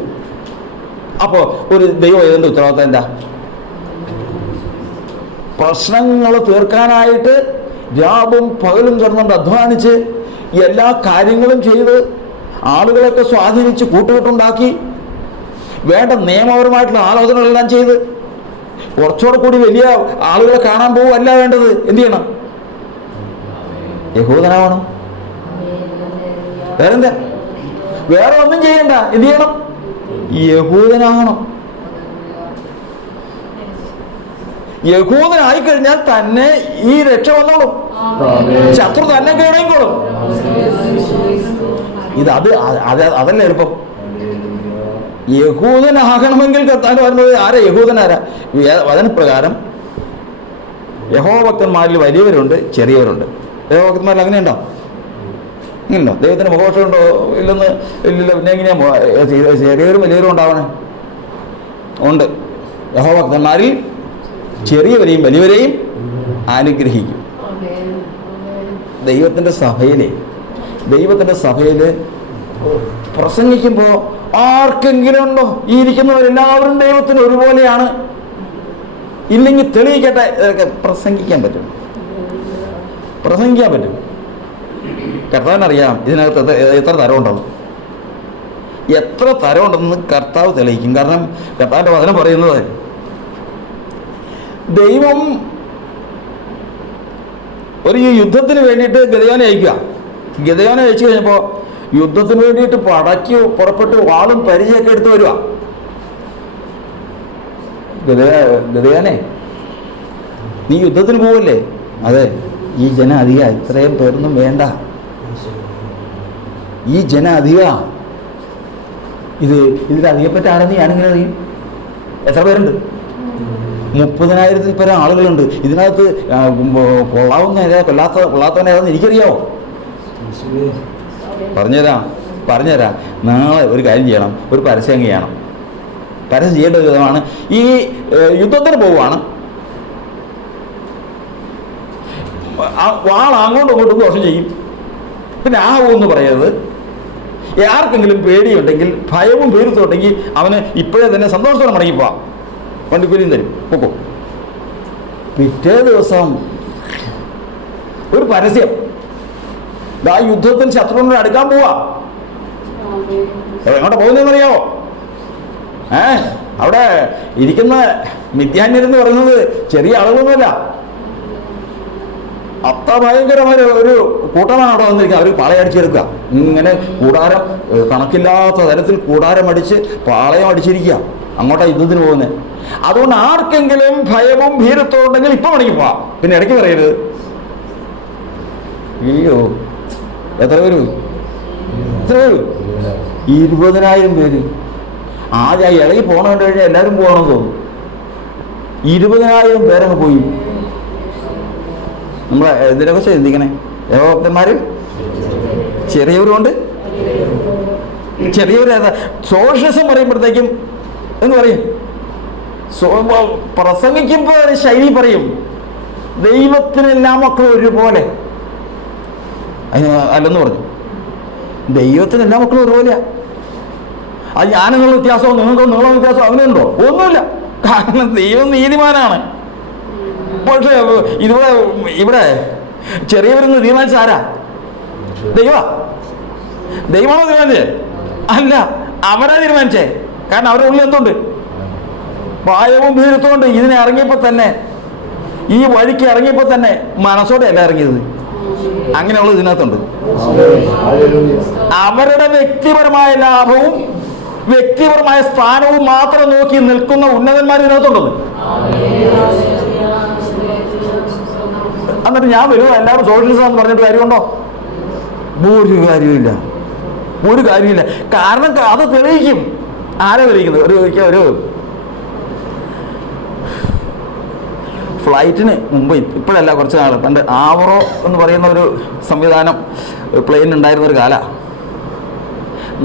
അപ്പോ ഒരു ദൈവം ഏതിന്റെ ഉത്തരവാദിത്തം എന്താ? പ്രശ്നങ്ങൾ തീർക്കാനായിട്ട് രാവും പകലും കിടന്നുകൊണ്ട് അധ്വാനിച്ച് എല്ലാ കാര്യങ്ങളും ചെയ്ത് ആളുകളൊക്കെ സ്വാധീനിച്ച് കൂട്ടുകെട്ടുണ്ടാക്കി വേണ്ട നിയമപരമായിട്ടുള്ള ആലോചനകളെല്ലാം ചെയ്ത് കുറച്ചുകൂടെ കൂടി വലിയ ആളുകളെ കാണാൻ പോവുകയല്ല വേണ്ടത്. എന്ത് ചെയ്യണം? യഹൂദനാവണം. വേറെന്താ? വേറെ ഒന്നും ചെയ്യണ്ട. എന്ത് ചെയ്യണം? യഹൂദനാകണം. യഹൂദനായി കഴിഞ്ഞാൽ തന്നെ ഈ രക്ഷ വന്നോളും, ശത്രു തന്നെ കീഴടങ്ങിക്കോളും. അതല്ല എളുപ്പം. യഹൂദനാകണമെങ്കിൽ കർത്താവ് വരുന്നത് ആരാ? യഹൂദനാരാ? വചനപ്രകാരം യഹോഭക്തന്മാരിൽ വലിയവരുണ്ട്, ചെറിയവരുണ്ട്. യഹോഭക്തന്മാരിൽ അങ്ങനെയുണ്ടോ? ഇല്ലല്ലോ. ദൈവത്തിന് മുഖദോഷമുണ്ടോ? ഇല്ലെന്ന് ഇല്ലല്ലോ. പിന്നെ എങ്ങനെയാ ചെറിയവരും വലിയവരും ഉണ്ടാവണേ? ഉണ്ട്. യഹോഭക്തന്മാരിൽ ചെറിയവരെയും വലിയവരെയും അനുഗ്രഹിക്കും. ദൈവത്തിൻ്റെ സഭയിൽ പ്രസംഗിക്കുമ്പോൾ ആർക്കെങ്കിലും ഉണ്ടോ ഈ ഇരിക്കുന്നവരെല്ലാവരും ദൈവത്തിന് ഒരുപോലെയാണ്? ഇല്ലെങ്കിൽ തെളിയിക്കട്ടെ. പ്രസംഗിക്കാൻ പറ്റും. കർത്താവിനറിയാം ഇതിനകത്ത് എത്ര തരമുണ്ടെന്ന്. എത്ര തരമുണ്ടെന്ന് കർത്താവ് തെളിയിക്കും. കാരണം കർത്താവിൻ്റെ വചനം പറയുന്നത്, ദൈവം ഒരു യുദ്ധത്തിന് വേണ്ടിയിട്ട് ഗിദെയോനെ അയച്ചു കഴിഞ്ഞപ്പോൾ യുദ്ധത്തിന് വേണ്ടിയിട്ട് പടയ്ക്ക് പുറപ്പെട്ട് വാളും പരിചയമൊക്കെ എടുത്ത് വരിക. ഗിദെയോനെ, നീ യുദ്ധത്തിന് പോവല്ലേ? അതെ. ഈ ജനം അധികം, ഇത്രയും പേരൊന്നും വേണ്ട. ഈ ജനം അധികം. ഇതിലധികപ്പെട്ട ആരെന്ന് ഞാനിങ്ങനെ അറിയും. എത്ര പേരുണ്ട്? 30,000-ൽ പരം ആളുകളുണ്ട്. ഇതിനകത്ത് കൊള്ളാവുന്ന ഏതാ, കൊള്ളാത്തവൻ ഏതാന്ന് എനിക്കറിയാവോ? പറഞ്ഞുതരാം. നാളെ ഒരു കാര്യം ചെയ്യണം, ഒരു പരസ്യം ചെയ്യണം. പരസ്യം ചെയ്യേണ്ട വിധമാണ്, ഈ യുദ്ധത്തിന് പോവുകയാണ്, വാൾ അങ്ങോട്ടും ഇങ്ങോട്ടും ദോഷം ചെയ്യും. പിന്നെ എന്ന് പറയരുത്. ആർക്കെങ്കിലും പേടിയുണ്ടെങ്കിൽ, ഭയവും പേരുത്തുണ്ടെങ്കിൽ അവന് ഇപ്പോഴേ തന്നെ സന്തോഷത്തോടെ മടങ്ങിപ്പോവാം. വണ്ടിക്കൂലിയും തരും, പൊക്കോ. പിറ്റേ ദിവസം ഒരു പരസ്യം, ആ യുദ്ധത്തിൽ ശത്രുവിനോട് അടുക്കാൻ പോവാ. എങ്ങോട്ടാ പോകുന്നതെന്നറിയാവോ? അവിടെ ഇരിക്കുന്ന മിഥ്യാന്യരെന്ന് പറയുന്നത് ചെറിയ ആളുകളൊന്നുമല്ല. അത്ര ഭയങ്കരമായ ഒരു കൂട്ടമാണ് അവിടെ വന്നിരിക്കുക. അവർ പാളയടിച്ചെടുക്കുക. ഇങ്ങനെ കൂടാരം, കണക്കില്ലാത്ത തരത്തിൽ കൂടാരം അടിച്ച് പാളയം അടിച്ചിരിക്കുക. അങ്ങോട്ടാ യുദ്ധത്തിന് പോകുന്നത്. അതുകൊണ്ട് ആർക്കെങ്കിലും ഭയവും ഭീരത്വം ഉണ്ടെങ്കിൽ ഇപ്പം മടങ്ങി പോവാം. പിന്നെ ഇടയ്ക്ക് പറയരുത്. അയ്യോ, എത്ര പേര്? 20,000 പേര്. ആദ്യം ഇളകി പോകണം കണ്ടു കഴിഞ്ഞാൽ എല്ലാവരും പോകണമെന്ന് തോന്നും. 20,000 പേരങ്ങ് പോയി. നമ്മൾ ഇതിനെക്കുറിച്ച് ചിന്തിക്കണേ. യഹോഭക്തന്മാരിൽ ചെറിയവരുമുണ്ട്, ചെറിയവരേതാ? സോഷ്യലിസം പറയുമ്പോഴത്തേക്കും എന്ന് പറയും, പ്രസംഗിക്കുമ്പോൾ ഒരു ശൈലി പറയും, ദൈവത്തിനെല്ലാം മക്കളും ഒരുപോലെ. അല്ലെന്ന് പറഞ്ഞു. ദൈവത്തിനെല്ലാം മക്കളും ഒരുപോലെയാ. അത് ഞാനെന്നുള്ള വ്യത്യാസമോ നിങ്ങൾക്കോ നിങ്ങളോ വ്യത്യാസമോ അങ്ങനെയുണ്ടോ? ഒന്നുമില്ല. കാരണം ദൈവം നീതിമാനാണ്. പക്ഷേ ഇവിടെ ചെറിയവരെന്ന് തീരുമാനിച്ച ആരാ? ദൈവമാണോ തീരുമാനിച്ചേ? അല്ല, അവരാ തീരുമാനിച്ചേ. കാരണം അവരുടെ ഉള്ളിൽ എന്തുണ്ട്? ഭയവും ഭീരത്വമുണ്ട്. ഇതിനെ ഇറങ്ങിയപ്പോൾ തന്നെ, ഈ വഴിക്ക് ഇറങ്ങിയപ്പോൾ തന്നെ മനസ്സോടെ അല്ല ഇറങ്ങിയത്. അങ്ങനെയുള്ളത് ഇതിനകത്തുണ്ട്. അവരുടെ വ്യക്തിപരമായ ലാഭവും വ്യക്തിപരമായ സ്ഥാനവും മാത്രം നോക്കി നിൽക്കുന്ന ഉന്നതന്മാർ ഇതിനകത്തുണ്ടെന്ന്. എന്നിട്ട് ഞാൻ വരുമോ എല്ലാവരും സോഷ്യലിസം എന്ന് പറഞ്ഞിട്ട് കാര്യമുണ്ടോ? ഒരു കാര്യമില്ല. കാരണം അത് തെളിയിക്കും. ആരാ തെളിയിക്കുന്നത്? ഒരു ഫ്ലൈറ്റിന് മുമ്പ്, ഇപ്പോഴല്ല, കുറച്ച് നാൾ പണ്ട് ആവറോ എന്ന് പറയുന്ന ഒരു സംവിധാനം പ്ലെയിൻ ഉണ്ടായിരുന്ന ഒരു കാല.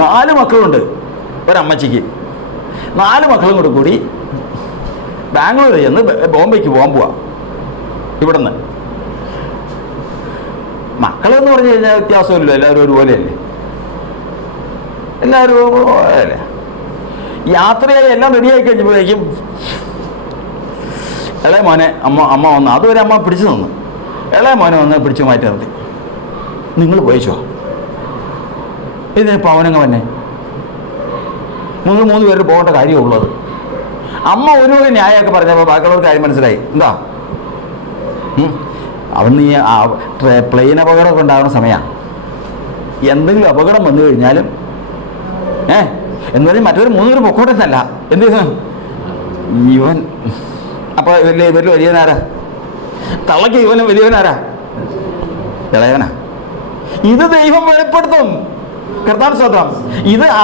4 മക്കളുണ്ട് ഒരമ്മച്ചിക്ക്. 4 മക്കളും കൂടി ബാംഗ്ലൂർ ചെന്ന് ബോംബെക്ക് പോകാൻ പോവാ. ഇവിടുന്ന് മക്കളെന്ന് പറഞ്ഞു കഴിഞ്ഞാൽ വ്യത്യാസമില്ല, എല്ലാവരും ഒരുപോലെയല്ലേ. യാത്രയായി എല്ലാം റെഡിയായി കഴിഞ്ഞപ്പോഴേക്കും ഇളയ മോനെ അമ്മ വന്ന്, അതുവരെ അമ്മ പിടിച്ചു തന്നു. ഇളയ മോനെ വന്ന് പിടിച്ചു മാറ്റി നിർത്തി. നിങ്ങൾ പോയിച്ചോ, ഇതിന് പവനങ്ങ തന്നെ 3 പേര് പോകേണ്ട കാര്യമുള്ളത്. അമ്മ ഒരു ന്യായമൊക്കെ പറഞ്ഞപ്പോൾ ബാക്കിയുള്ളവർക്ക് കാര്യം മനസ്സിലായി. എന്താ അവിടുന്ന് ഈ പ്ലെയിൻ അപകടമൊക്കെ ഉണ്ടാകുന്ന സമയമാണ്. എന്തെങ്കിലും അപകടം വന്നു കഴിഞ്ഞാലും എന്ന് പറഞ്ഞാൽ മറ്റൊരു 3 പേര് പൊക്കോട്ടെന്നല്ല, എന്ത് ഇവൻ അപ്പൊ ഇവരിൽ വലിയവനാരാ? തള്ളക്ക് ഇവനും വലിയവനാരാ? ഇളയവനാ. ഇത് ദൈവം വെളിപ്പെടുത്തും. കർത്താവ് സ്തോത്രം.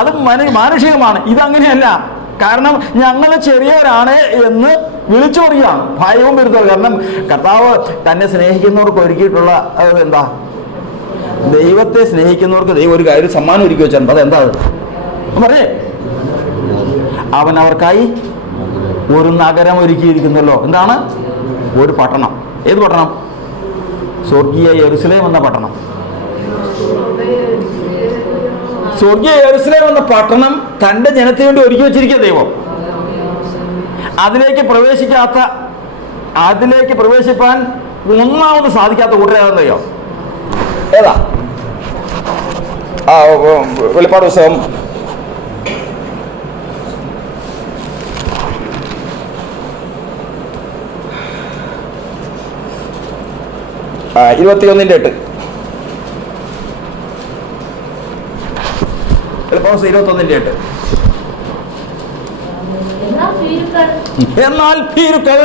അത് മാനുഷികമാണ്. ഇതങ്ങനെയല്ല. കാരണം ഞങ്ങൾ ചെറിയവരാണ് എന്ന് വിളിച്ചു പറയുകയാണ്. ഭയവും വരുത്തുക. കാരണം കർത്താവ് തന്നെ സ്നേഹിക്കുന്നവർക്ക് ഒരുക്കിയിട്ടുള്ള എന്താ? ദൈവത്തെ സ്നേഹിക്കുന്നവർക്ക് ദൈവം ഒരു കാര്യം സമ്മാനം ഒരുക്കി വെച്ചിട്ടുണ്ട്. അതെന്താ? പറയേ, അവൻ അവർക്കായി ഒരു നഗരം ഒരുക്കിയിരിക്കുന്നല്ലോ. എന്താണ്? ഒരു പട്ടണം. ഏത് പട്ടണം? സ്വർഗീയ യെരുശലേം എന്ന പട്ടണം. സ്വർഗീയ യെരുശലേം എന്ന പട്ടണം തൻ്റെ ജനത്തിന് വേണ്ടി ഒരുക്കി വെച്ചിരിക്കുക ദൈവം. അതിലേക്ക് പ്രവേശിപ്പാൻ ഒന്നാമത് സാധിക്കാത്ത കൂട്ടരേതെന്നറിയോ? ഏതാ? വെളിപ്പാട് പുസ്തകം 21:8. 21:8. എന്നാൽ ഭീരുക്കൾ,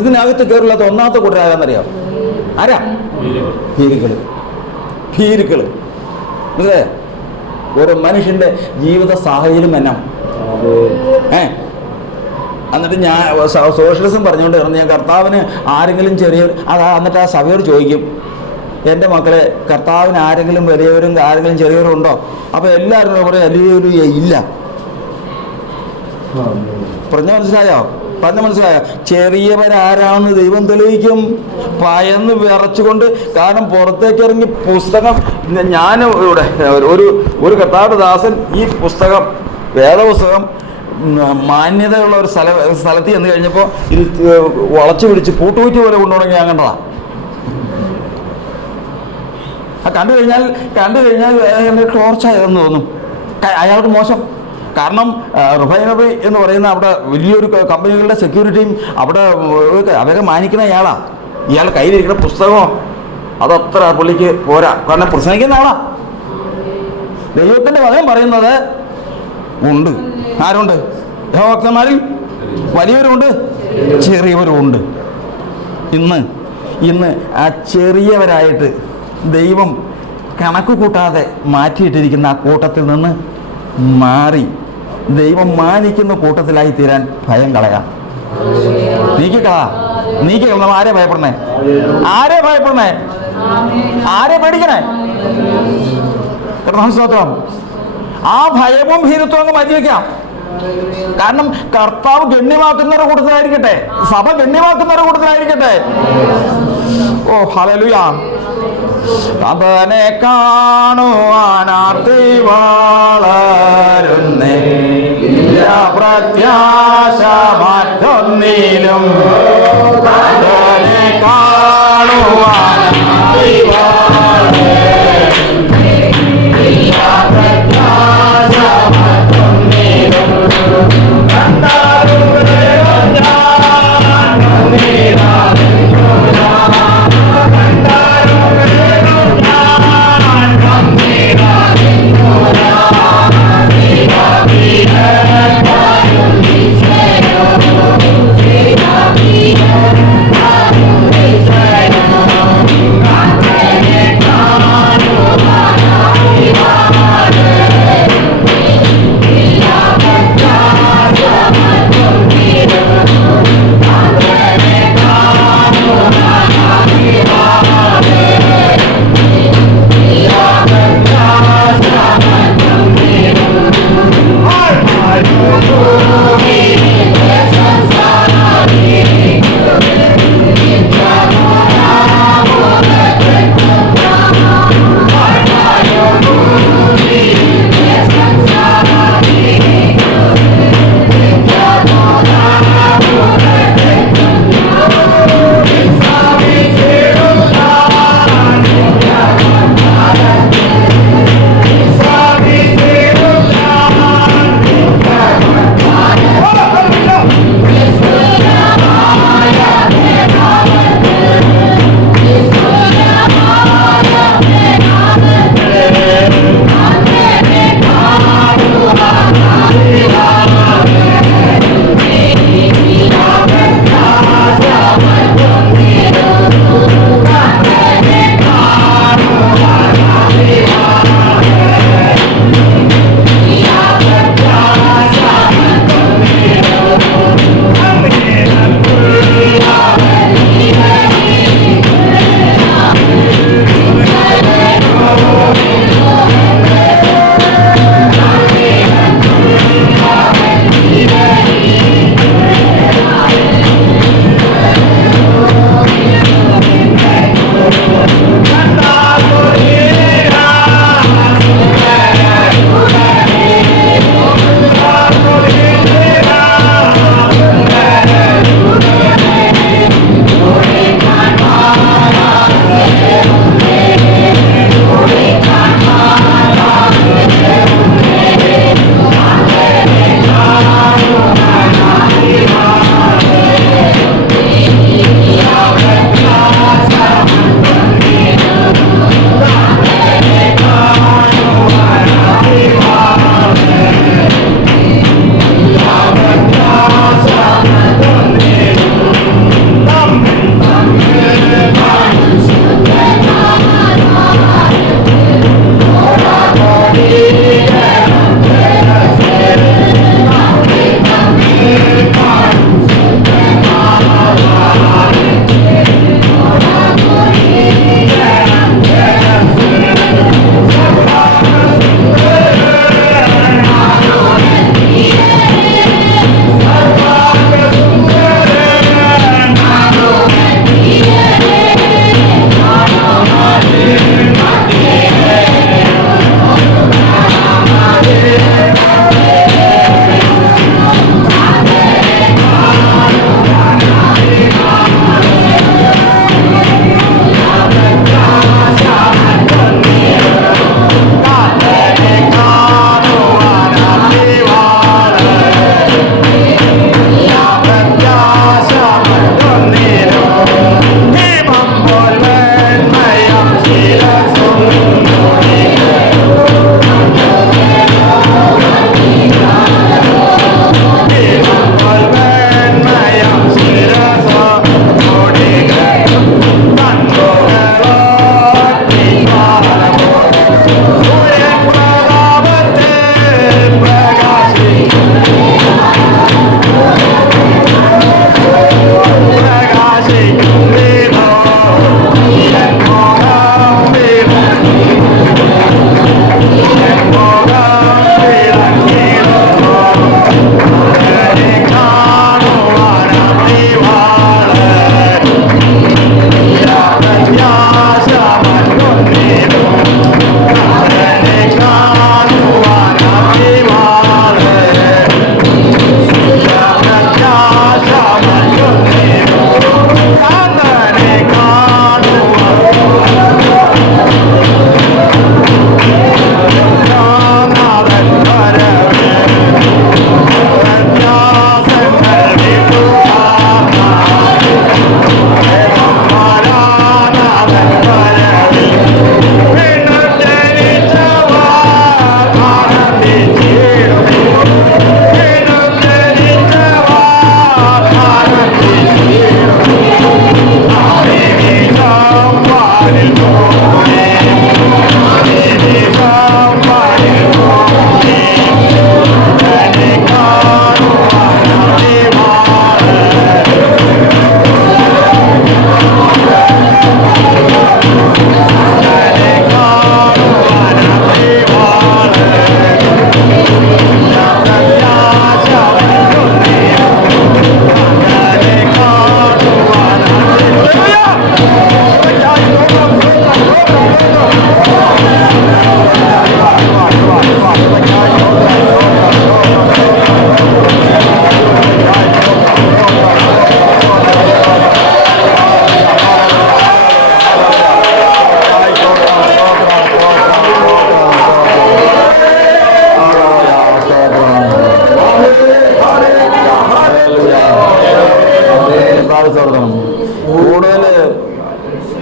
ഇതിനകത്ത് കയറില്ലാത്ത ഒന്നാമത്തെ കൂട്ടർ ആരാന്നറിയാം? ആരാ? ഭീരുക്കള്. മനസ്സിലായോ? ഒരു മനുഷ്യന്റെ ജീവിത സാഹചര്യം എന്നാ? എന്നിട്ട് ഞാൻ സോഷ്യലിസം പറഞ്ഞുകൊണ്ട് കിടന്ന് ഞാൻ കർത്താവിന് ആരെങ്കിലും ചെറിയവർ എന്നിട്ട് ആ സഭയോട് ചോദിക്കും, എൻ്റെ മക്കളെ കർത്താവിന് ആരെങ്കിലും വലിയവരും ആരെങ്കിലും ചെറിയവരും ഉണ്ടോ? അപ്പോൾ എല്ലാവരും പറയും വലിയൊരു ഇല്ല. മനസ്സിലായോ? ചെറിയവരാരാണെന്ന് ദൈവം തെളിയിക്കും. ഭയന്ന് വിറച്ചുകൊണ്ട്. കാരണം പുറത്തേക്ക് ഇറങ്ങി പുസ്തകം, ഞാൻ ഇവിടെ ഒരു കർത്താവിന്റെ ദാസൻ ഈ പുസ്തകം, വേദപുസ്തകം മാന്യതയുള്ള ഒരു സ്ഥലത്ത് ചെന്ന് കഴിഞ്ഞപ്പോൾ ഇത് വളച്ചു പിടിച്ച് പൂട്ടുകുറ്റി പോലെ കൊണ്ടുപോകണമെങ്കിൽ ഞാൻ കണ്ടതാ. കണ്ടു കഴിഞ്ഞാൽ ടോർച്ചായതെന്ന് തോന്നും. അയാൾക്ക് മോശം. കാരണം റിഫൈനറി എന്ന് പറയുന്ന അവിടെ വലിയൊരു കമ്പനികളുടെ സെക്യൂരിറ്റിയും അവിടെ അവരെ മാനിക്കുന്ന ഇയാൾ കയ്യിലിരിക്കുന്ന പുസ്തകമോ അതത്ര പുള്ളിക്ക് പോരാ. കാരണം പ്രസംഗിക്കുന്ന ആളാ. ദൈവത്തിൻ്റെ വചനം പറയുന്നത് ഉണ്ട്. ആരുണ്ട്? ഭക്തന്മാരിൽ വലിയവരുമുണ്ട്, ചെറിയവരുമുണ്ട്. ഇന്ന് ആ ചെറിയവരായിട്ട് ദൈവം കണക്ക് കൂട്ടാതെ മാറ്റിയിട്ടിരിക്കുന്ന ആ കൂട്ടത്തിൽ നിന്ന് മാറി ദൈവം മാനിക്കുന്ന കൂട്ടത്തിലായി തീരാൻ ഭയം കളയാം. നീക്കിക്കളണം. ആരെ ഭയപ്പെടണേ? ആരെ പേടിക്കണേ? സ്തോത്രം. ആ ഭയവും ഭീരുത്വം അങ്ങ് മാറ്റിവെക്കാം. കാരണം കർത്താവ് ഗണ്യമാക്കുന്നവരുടെ കൂട്ടത്തിലായിരിക്കട്ടെ, സഭ ഗണ്യമാക്കുന്നവരുടെ കൂട്ടത്തിലായിരിക്കട്ടെ. ഓ ഹല്ലേലൂയ. അവനെ കാണുവാനാർത്തി വളരുന്നേ, പ്രത്യാശ മറ്റൊന്നിലും. അവനെ കാണുവാനാർത്തി വളരുന്നേ, പ്രത്യാശ മറ്റൊന്നിലും.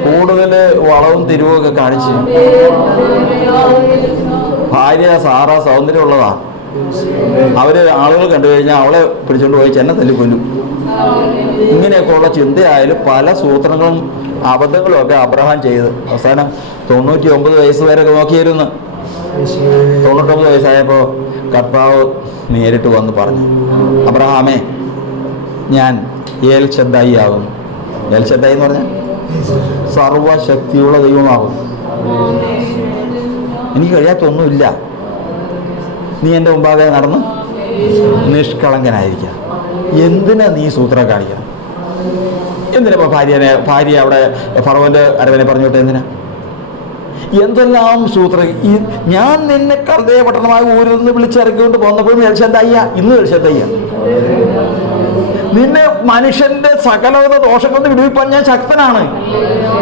കൂടുതൽ വളവും തിരിവുമൊക്കെ കാണിച്ച് ഭാര്യ സാറ സൗന്ദര്യമുള്ളതാ. അവര് ആളുകൾ കണ്ടു കഴിഞ്ഞാൽ അവളെ പിടിച്ചോണ്ട് പോയി ചെന്നെ തല്ലിക്കൊല്ലും. ഇങ്ങനെയൊക്കെ ഉള്ള ചിന്തയായാലും പല സൂത്രങ്ങളും അബദ്ധങ്ങളും ഒക്കെ അബ്രഹാം ചെയ്ത് അവസാനം 99 വയസ്സ് വരെ നോക്കിയിരുന്നു. 99 വയസ്സായപ്പോൾ കർത്താവ് നേരിട്ട് വന്ന് പറഞ്ഞു, അബ്രഹാമേ, ഞാൻ ഏൽ ശദ്ദായി ആകുന്നു. ഏൽ ശദ്ദായി എന്ന് പറഞ്ഞാൽ സർവശക്തിയുള്ള ദൈവമാകും. എനിക്ക് കഴിയാത്തൊന്നുമില്ല. നീ എൻ്റെ മുമ്പാകെ നടന്ന് നിഷ്കളങ്കനായിരിക്കുക. എന്തിനാ നീ സൂത്രം കാണിക്കണം? എന്തിനാ ഭാര്യ അവിടെ ഫറവോന്റെ അരവനെ പറഞ്ഞോട്ടെ? എന്തിനാ? എന്തെല്ലാം സൂത്രം! ഞാൻ നിന്നെ കൽദയ പട്ടണമായി ഊരിൽ നിന്ന് വിളിച്ചിറക്കിക്കൊണ്ട് പോന്നപ്പോഴും എൽശദ്ദായിയാ, ഇന്ന് എൽശദ്ദായിയാ. നിന്നെ മനുഷ്യന്റെ സകലവിധ ദോഷങ്ങളിൽ വിടുവിപ്പാൻ ഞാൻ ശക്തനാണ്.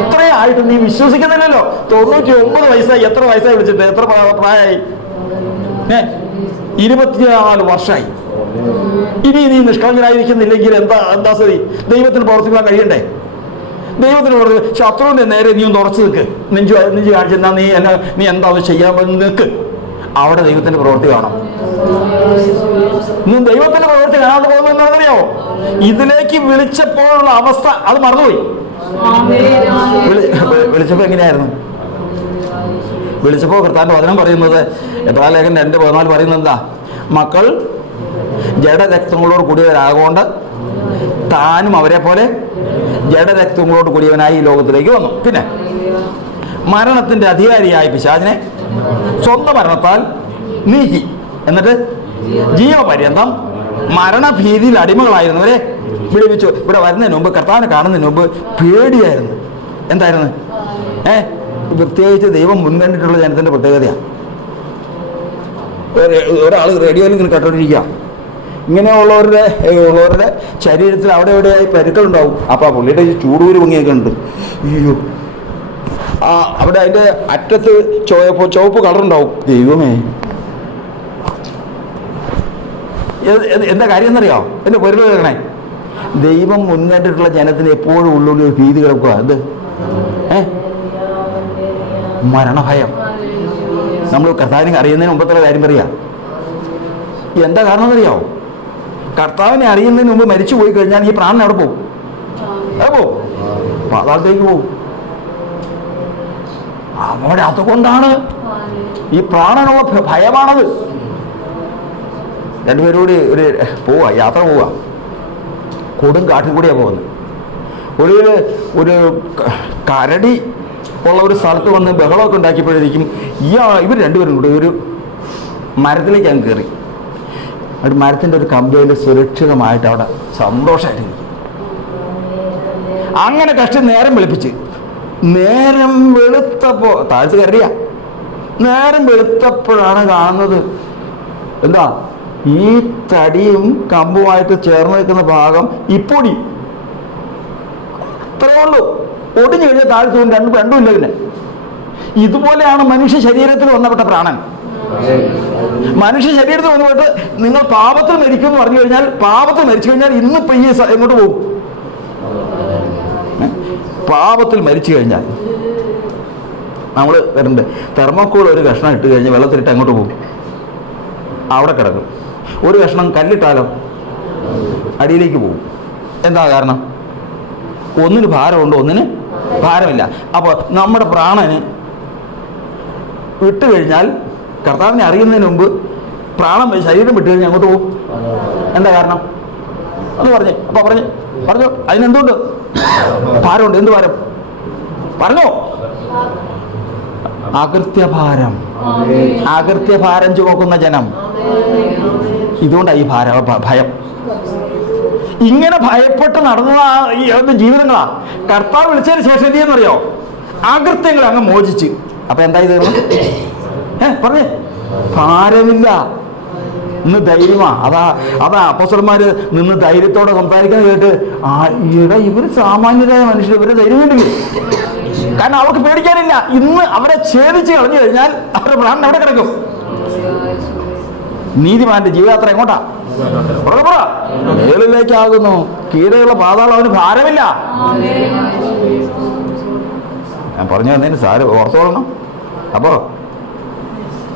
ഇത്രയായിട്ട് നീ വിശ്വസിക്കുന്നില്ലല്ലോ. 99 വയസ്സായി. എത്ര വയസ്സായി വിളിച്ചിട്ട്? എത്ര പ്രായമായി? 24 വർഷമായി. ഇനി നീ നിഷ്കളങ്കനായിരിക്കുന്നില്ലെങ്കിൽ എന്താ സ്ഥിതി? ദൈവത്തിന് പ്രവർത്തിക്കാൻ കഴിയണ്ടേ? ദൈവത്തിന് ശത്രുവിന്റെ നേരെ നീ ഒന്ന് ഉറച്ചു നിൽക്ക്. നെഞ്ചു കാണിച്ചെന്നാ നീ എന്താ ചെയ്യാമെന്ന് നിൽക്ക്. അവിടെ ദൈവത്തിന്റെ പ്രവൃത്തി കാണാം. നീ ദൈവത്തിന്റെ പ്രവൃത്തി കാണാതെ പോകുന്നറിയാമോ? ഇതിലേക്ക് വിളിച്ചപ്പോഴുള്ള അവസ്ഥ അത് മറന്നുപോയി. വിളിച്ചപ്പോ എങ്ങനെയായിരുന്നു? വിളിച്ചപ്പോ കർത്താവിന്റെ വചനം പറയുന്നത്, എബ്രായ ലേഖനം 2:14 പറയുന്നത് എന്താ? മക്കൾ ജഡരക്തങ്ങളോട് കൂടിയവരാകൊണ്ട് താനും അവരെ പോലെ ജഡരക്തങ്ങളോട് കൂടിയവനായി ഈ ലോകത്തിലേക്ക് വന്നു. പിന്നെ മരണത്തിന്റെ അധികാരിയായ പിശാചിനെ സ്വന്തം മരണത്താൽ നീക്കി. എന്നിട്ട് ജീവപര്യന്തം മരണഭീതിയിൽ അടിമകളായിരുന്നവരെ വിടുവിച്ചു. ഇവിടെ വരുന്നതിന് മുമ്പ്, കർത്താവിനെ കാണുന്നതിന് മുമ്പ് പേടിയായിരുന്നു. എന്തായിരുന്നു? പ്രത്യേകിച്ച് ദൈവം മുൻകണ്ടിട്ടുള്ള ജനത്തിന്റെ പ്രത്യേകതയാണ്. ഒരാൾ റേഡിയോയിൽ ഇങ്ങനെ കേട്ടോണ്ടിരിക്കുക. ഉള്ളവരുടെ ശരീരത്തിൽ അവിടെ എവിടെയായി പരുക്കളുണ്ടാവും. അപ്പോൾ ആ പുള്ളിയുടെ ഈ ചൂടൂര് ഭംഗിയൊക്കെ ഉണ്ട്. അയ്യോ, അവിടെ അതിൻ്റെ അറ്റത്ത് ചുവപ്പ് കളറുണ്ടാവും. ദൈവമേ, എന്താ കാര്യം എന്നറിയോ? എൻ്റെ പൊരുൾ കേൾക്കണേ. ദൈവം മുന്നേറ്റിട്ടുള്ള ജനത്തിന് എപ്പോഴും ഉള്ളിൽ ഒരു ഭീതി കിടക്കുക. എന്ത്? മരണഭയം. നമ്മൾ കർത്താവിനെ അറിയുന്നതിന് മുമ്പത്തുള്ള കാര്യം പറയാ. എന്താ കാരണം എന്നറിയാവോ? കർത്താവിനെ അറിയുന്നതിന് മുമ്പ് മരിച്ചു പോയി കഴിഞ്ഞാൽ ഈ പ്രാണൻ എവിടെ പോകും? പാതാളത്തേക്ക് പോകും. അവിടെ അതുകൊണ്ടാണ് ഈ പ്രാണനുള്ള ഭയമാണത്. രണ്ടുപേരോട് യാത്ര പോവാ. കൊടും കാട്ടിൽ കൂടിയാണ് പോകുന്നത്. ഒരു കരടി ഉള്ള ഒരു സ്ഥലത്ത് വന്ന് ബഹളമൊക്കെ ഉണ്ടാക്കിയപ്പോഴേക്കും ഇവർ രണ്ടുപേരും കൂടി ഒരു മരത്തിലേക്ക് അങ്ങ് കയറി. ഒരു മരത്തിൻ്റെ ഒരു കമ്പയിൽ സുരക്ഷിതമായിട്ട് അവിടെ സന്തോഷമായിരുന്നു. അങ്ങനെ കഷ്ടം നേരം വെളുത്തപ്പോൾ താഴ്ത്ത് കയറിയ നേരം വെളുത്തപ്പോഴാണ് കാണുന്നത് എന്താ, ഈ തടിയും കമ്പുമായിട്ട് ചേർന്ന് നിൽക്കുന്ന ഭാഗം ഇപ്പൊടി അത്രേ ഉള്ളൂ. ഒടിഞ്ഞു കഴിഞ്ഞാൽ താഴ്ത്തും രണ്ടുമില്ല. പിന്നെ ഇതുപോലെയാണ് മനുഷ്യ ശരീരത്തിൽ വന്നപ്പെട്ട പ്രാണൻ. മനുഷ്യ ശരീരത്തിൽ വന്നുപോയിട്ട് നിങ്ങൾ പാപത്തിൽ മരിക്കും എന്ന് പറഞ്ഞു കഴിഞ്ഞാൽ, പാപത്തിൽ മരിച്ചു കഴിഞ്ഞാൽ ഇന്നിപ്പോൾ ഈ എങ്ങോട്ട് പോകും? പാപത്തിൽ മരിച്ചു കഴിഞ്ഞാൽ നമ്മൾ വരുന്നുണ്ട്. തെർമോക്കോൾ ഒരു കഷ്ണം ഇട്ട് കഴിഞ്ഞാൽ വെള്ളത്തിലിട്ട് അങ്ങോട്ട് പോകും, അവിടെ കിടക്കും. ഒരു കഷ്ണം കല്ലിട്ടാലോ അടിയിലേക്ക് പോകും. എന്താ കാരണം? ഒന്നിന് ഭാരമുണ്ട്, ഒന്നിന് ഭാരമില്ല. അപ്പോൾ നമ്മുടെ പ്രാണന് വിട്ട് കഴിഞ്ഞാൽ, കർത്താവിനെ അറിയുന്നതിന് മുമ്പ് ശരീരം വിട്ട് കഴിഞ്ഞാൽ അങ്ങോട്ട് പോകും. എന്താ കാരണം? അത് പറഞ്ഞോ. അതിനെന്തുകൊണ്ട് ഭാരമുണ്ട്? എന്ത് ഭാരം? പറഞ്ഞോ. അകൃത്യഭാരം ചുമക്കുന്ന ജനം. ഇതുകൊണ്ടാണ് ഈ ഭയം. ഇങ്ങനെ ഭയപ്പെട്ട് നടന്ന ജീവിതങ്ങളാ കർത്താവ് വിളിച്ചതിന് ശേഷം എന്ത് ചെയ്യുന്നറിയോ? അകൃത്യങ്ങൾ അങ്ങ് മോചിച്ച്. അപ്പൊ എന്തായി തീർന്നു? പറഞ്ഞേ, ഭാരമില്ല. ഇന്ന് ധൈര്യമാ. അതാ അപ്പോസ്തലന്മാര് നിന്ന് ധൈര്യത്തോടെ സംസാരിക്കുന്നത് കേട്ട് ഇവര് സാമാന്യരായ മനുഷ്യർ, ഇവര് ധൈര്യം വേണ്ടില്ല. കാരണം അവർക്ക് പേടിക്കാനില്ല. ഇന്ന് അവരെ ഛേദിച്ച് കളഞ്ഞു കഴിഞ്ഞാൽ അവരുടെ പ്രാണൻ എവിടെ കിടക്കും? നീതിമാന്റെ ജീവിതയാത്ര എങ്ങോട്ടാ? മേളിലേക്കാകുന്നു. കീഴെയുള്ള പാതാളം അവന് ഭാരമില്ല. ഞാൻ പറഞ്ഞു തന്നതിന് സാര് ഓർത്തോളണം. അപ്പോൾ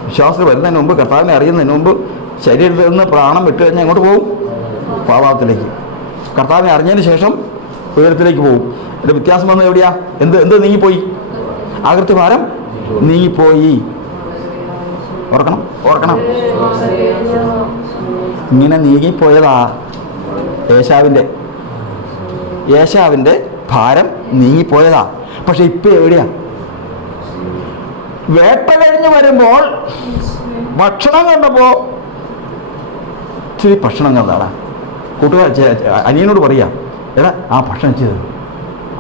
വിശ്വാസത്തിൽ വരുന്നതിന് മുമ്പ്, കർത്താവിനെ അറിയുന്നതിന് മുമ്പ് ശരീരത്തിൽ നിന്ന് പ്രാണം വിട്ട് കഴിഞ്ഞാൽ എങ്ങോട്ട് പോകും? പാതാളത്തിലേക്ക്. കർത്താവിനെ അറിഞ്ഞതിന് ശേഷം ഉയരത്തിലേക്ക് പോകും. ഇതിൻ്റെ വ്യത്യാസം വന്നത് എവിടെയാ? എന്ത് നീങ്ങിപ്പോയി? അകൃത്യഭാരം നീങ്ങിപ്പോയി. ഓർക്കണം. ഇങ്ങനെ നീങ്ങിപ്പോയതാ യേശാവിൻ്റെ ഭാരം നീങ്ങിപ്പോയതാ. പക്ഷെ ഇപ്പം എവിടെയാ? വേട്ട കഴിഞ്ഞ് വരുമ്പോൾ ഭക്ഷണം കണ്ടപ്പോൾ ഇച്ചിരി ഭക്ഷണം കണ്ടാടാ. കൂട്ടുകാർ അനിയനോട് പറയാ, എടാ ആ ഭക്ഷണം ചെയ്ത്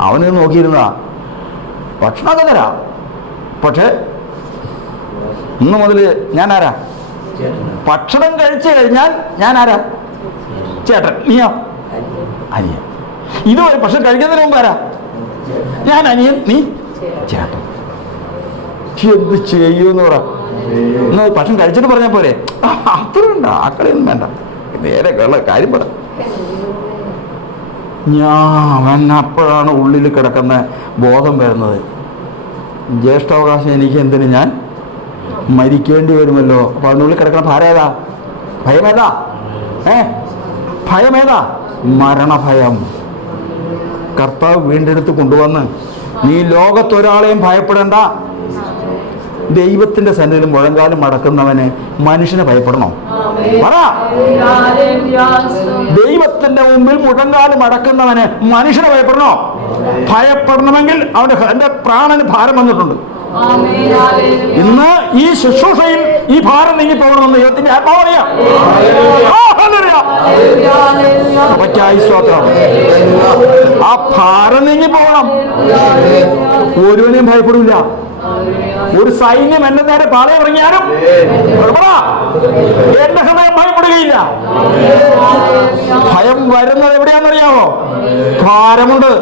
അവന് നോക്കിയിരുന്നതാ. ഭക്ഷണമൊക്കെ തരാം, പക്ഷേ ഇന്ന് മുതൽ ഞാൻ ആരാ? ഭക്ഷണം കഴിച്ചു കഴിഞ്ഞാൽ ഞാൻ ആരാ? ചേട്ടൻ. നീയോ? അനിയൻ. ഇതുവരെ ഭക്ഷണം കഴിക്കുന്നതിന് മുമ്പ് ആരാ? ഞാൻ അനിയൻ, നീ ചേട്ടൻ. എന്ത് ചെയ്യൂന്ന് പറ. ഇന്ന് ഭക്ഷണം കഴിച്ചിട്ട് പറഞ്ഞാൽ പോരെ? അത്രയുണ്ട്, ആക്കളിയൊന്നും വേണ്ട. നേരെ കാര്യം പറ. ഞാൻ അപ്പോഴാണ് ഉള്ളിൽ കിടക്കുന്ന ബോധം വരുന്നത്. ജ്യേഷ്ഠാവകാശം എനിക്ക് എന്തിന്? ഞാൻ മരിക്കേണ്ടി വരുമല്ലോ. അപ്പോൾ അതിനുള്ളിൽ കിടക്കുന്ന ഭാരമേതാ? ഭയമേതാ? ഭയമേതാ? മരണഭയം. കർത്താവ് വീണ്ടെടുത്ത് കൊണ്ടുവന്ന്, നീ ലോകത്തൊരാളെയും ഭയപ്പെടേണ്ട. ദൈവത്തിന്റെ സന്നിധിയിൽ മുഴങ്കാലം മടക്കുന്നവന് മനുഷ്യനെ ഭയപ്പെടണോ? പറ. ദൈവത്തിന്റെ മുമ്പിൽ മുഴങ്കാലം മടക്കുന്നവന് മനുഷ്യനെ ഭയപ്പെടണോ? ഭയപ്പെടണമെങ്കിൽ എന്റെ പ്രാണന് ഭാരം വന്നിട്ടുണ്ട്. ഇന്ന് ഈ ശുശ്രൂഷയിൽ ഈ ഭാരം നീങ്ങി പോകണമെന്ന് ദൈവത്തിന്റെ ആത്മാവറിയാം. ആ ഭാരം നീങ്ങി പോകണം. ഒരുവനെയും ഭയപ്പെടില്ല. ഒരു സൈന്യം എന്റെ നേരെ പാളയം ഇറങ്ങിയാലും എന്റെ ഹൃദയം ഭയപ്പെടുകയില്ല. ഭയം വരുന്നത് എവിടെയാണെന്നറിയാമോ? ഭാരമുണ്ട്.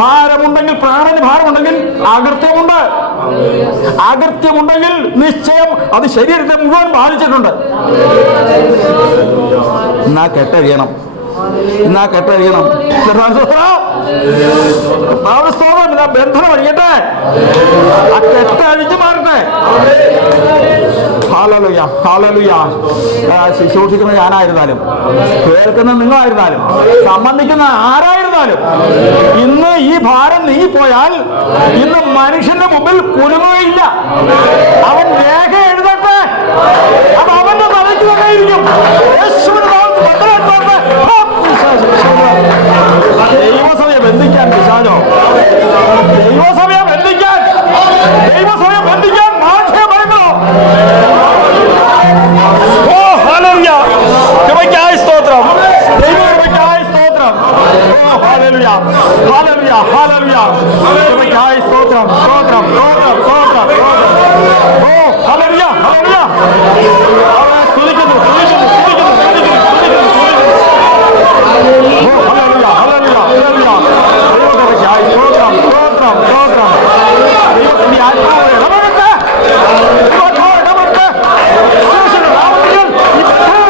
ഭാരമുണ്ടെങ്കിൽ, പ്രാണന് ഭാരമുണ്ടെങ്കിൽ അകൃത്യമുണ്ട്. അകൃത്യമുണ്ടെങ്കിൽ നിശ്ചയം അത് ശരീരത്തെ മുഴുവൻ ബാധിച്ചിട്ടുണ്ട്. എന്നാ കെട്ടഴിയണം, എന്നാ കെട്ടഴിയണം. ബന്ധനം അഴിയട്ടെ, ആ കെട്ടഴിഞ്ഞു മാറട്ടെ. Hallelujah, hallelujah. ശുശ്രൂഷിക്കുന്ന ഞാനായിരുന്നാലും, കേൾക്കുന്ന നിങ്ങളായിരുന്നാലും, സംബന്ധിക്കുന്ന ആരായിരുന്നാലും, ഇന്ന് ഈ ഭാരം നീങ്ങിപ്പോയാൽ ഇന്ന് മനുഷ്യന്റെ മുമ്പിൽ കുലുങ്ങുകയില്ല. അവൻ രേഖ എഴുതട്ടെ, അത് അവന്റെ തലയ്ക്ക് തന്നെ ഇരിക്കും. ദൈവസഭയെ ബന്ധിക്കാൻ പിശാചോ, ദൈവസഭയെ ബന്ധിക്കാൻ, ദൈവസഭയെ ബന്ധിക്കാൻ മാധ്യമം വരുന്നു. ഓ ഹല്ലേലൂയ, കൃപയ്ക്കായി സ്തോത്രം, ദൈവകൃപയ്ക്കായി സ്തോത്രം. ഓ ഹല്ലേലൂയ, ഹല്ലേലൂയ, ഹല്ലേലൂയ, കൃപയ്ക്കായി സ്തോത്രം, സ്തോത്രം, സ്തോത്രം, സ്തോത്രം, സ്തോത്രം. ഓ ഹല്ലേലൂയ, ഹല്ലേലൂയ. സ്തുതിക്കുന്നു, സ്തുതിക്കുന്നു, സ്തുതിക്കുന്നു, സ്തുതിക്കുന്നു, സ്തുതിക്കുന്നു, സ്തുതിക്കുന്നു. ഓ ഹല്ലേലൂയ, ഹല്ലേലൂയ, ഹല്ലേലൂയ. ദൈവകൃപയ്ക്കായി സ്തോത്രം, സ്തോത്രം, സ്തോത്രം. ദൈവത്തിന്റെ ആത്മാവ് ഇടപെടട്ടെ, ദൈവാത്മാവ് ഇടപെടട്ടെ. യേശുവിന്റെ നാമത്തിൽ ഈ ബന്ധനം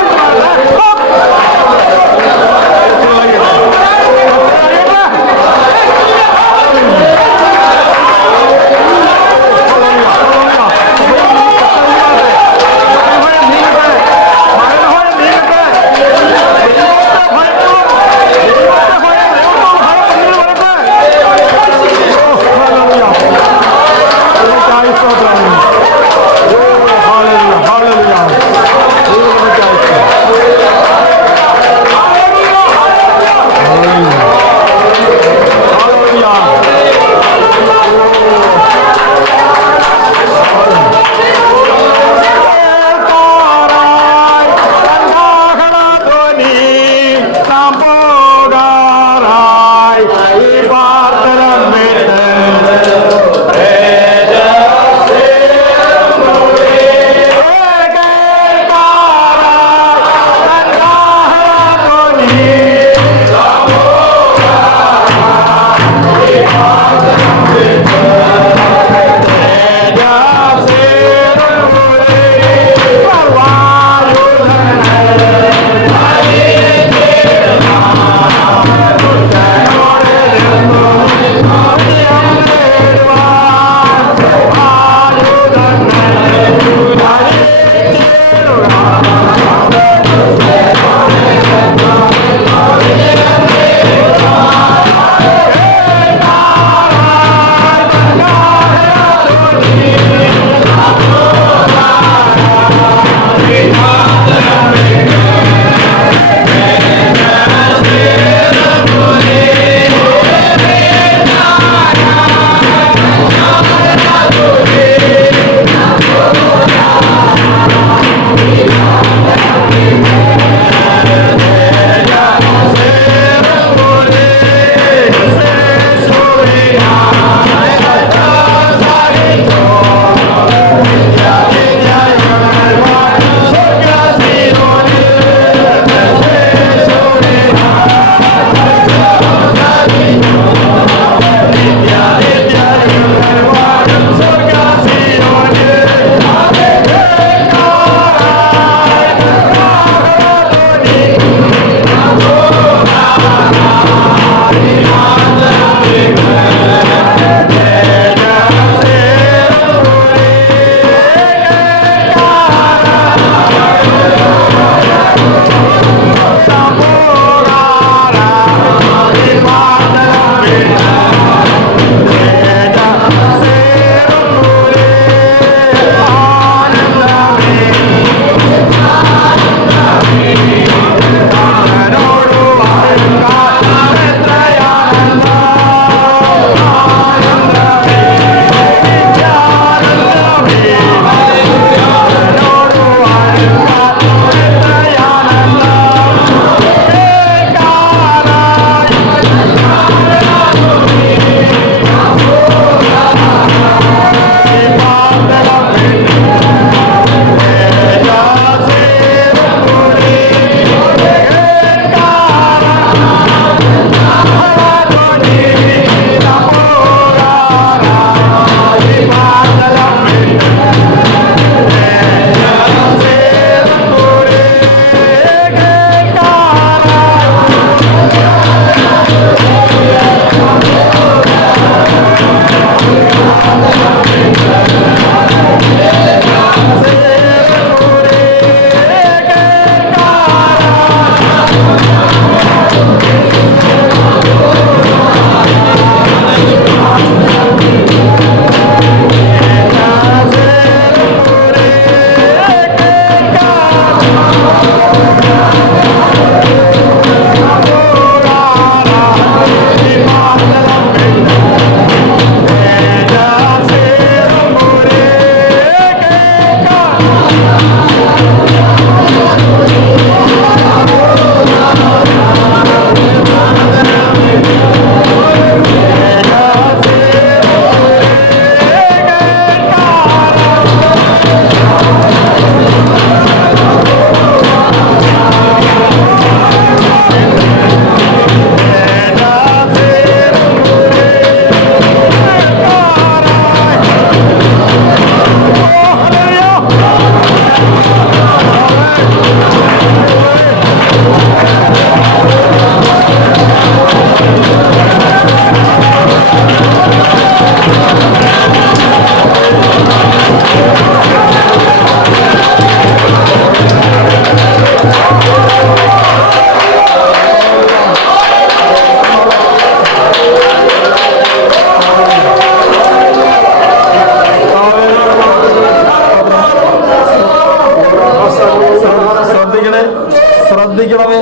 ശ്രദ്ധിക്കണമേ,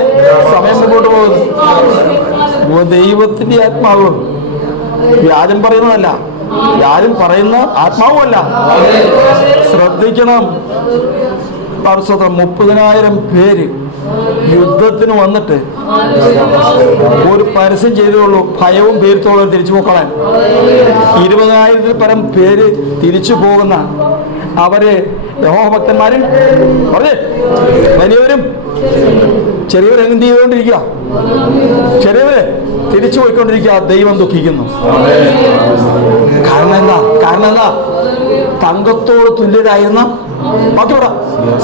സമയം മുമ്പോട്ട് പോകുന്നു. ദൈവത്തിന്റെ ആത്മാവ് വ്യാജം പറയുന്നതല്ല, വ്യാജം പറയുന്ന ആത്മാവുമല്ല. ശ്രദ്ധിക്കണം. 30,000 പേര് യുദ്ധത്തിന് വന്നിട്ട് ഒരു പരസ്യം ചെയ്തോളൂ, ഭയവും പേരുത്തോളം തിരിച്ചു പോക്കളാൻ. 20,000-ൽ പരം പേര് തിരിച്ചു പോകുന്ന അവര് യഹോവഭക്തന്മാരും പറഞ്ഞേ, വലിയവരും ചെറിയവരും എന്ത് ചെയ്തുകൊണ്ടിരിക്കുക? ചെറിയവര് തിരിച്ചു പോയിക്കൊണ്ടിരിക്കുക. ദൈവം ദുഃഖിക്കുന്നു. കാരണം എന്താ? തങ്കത്തോട് തുല്യരായിരുന്ന ബാക്കിയോടാ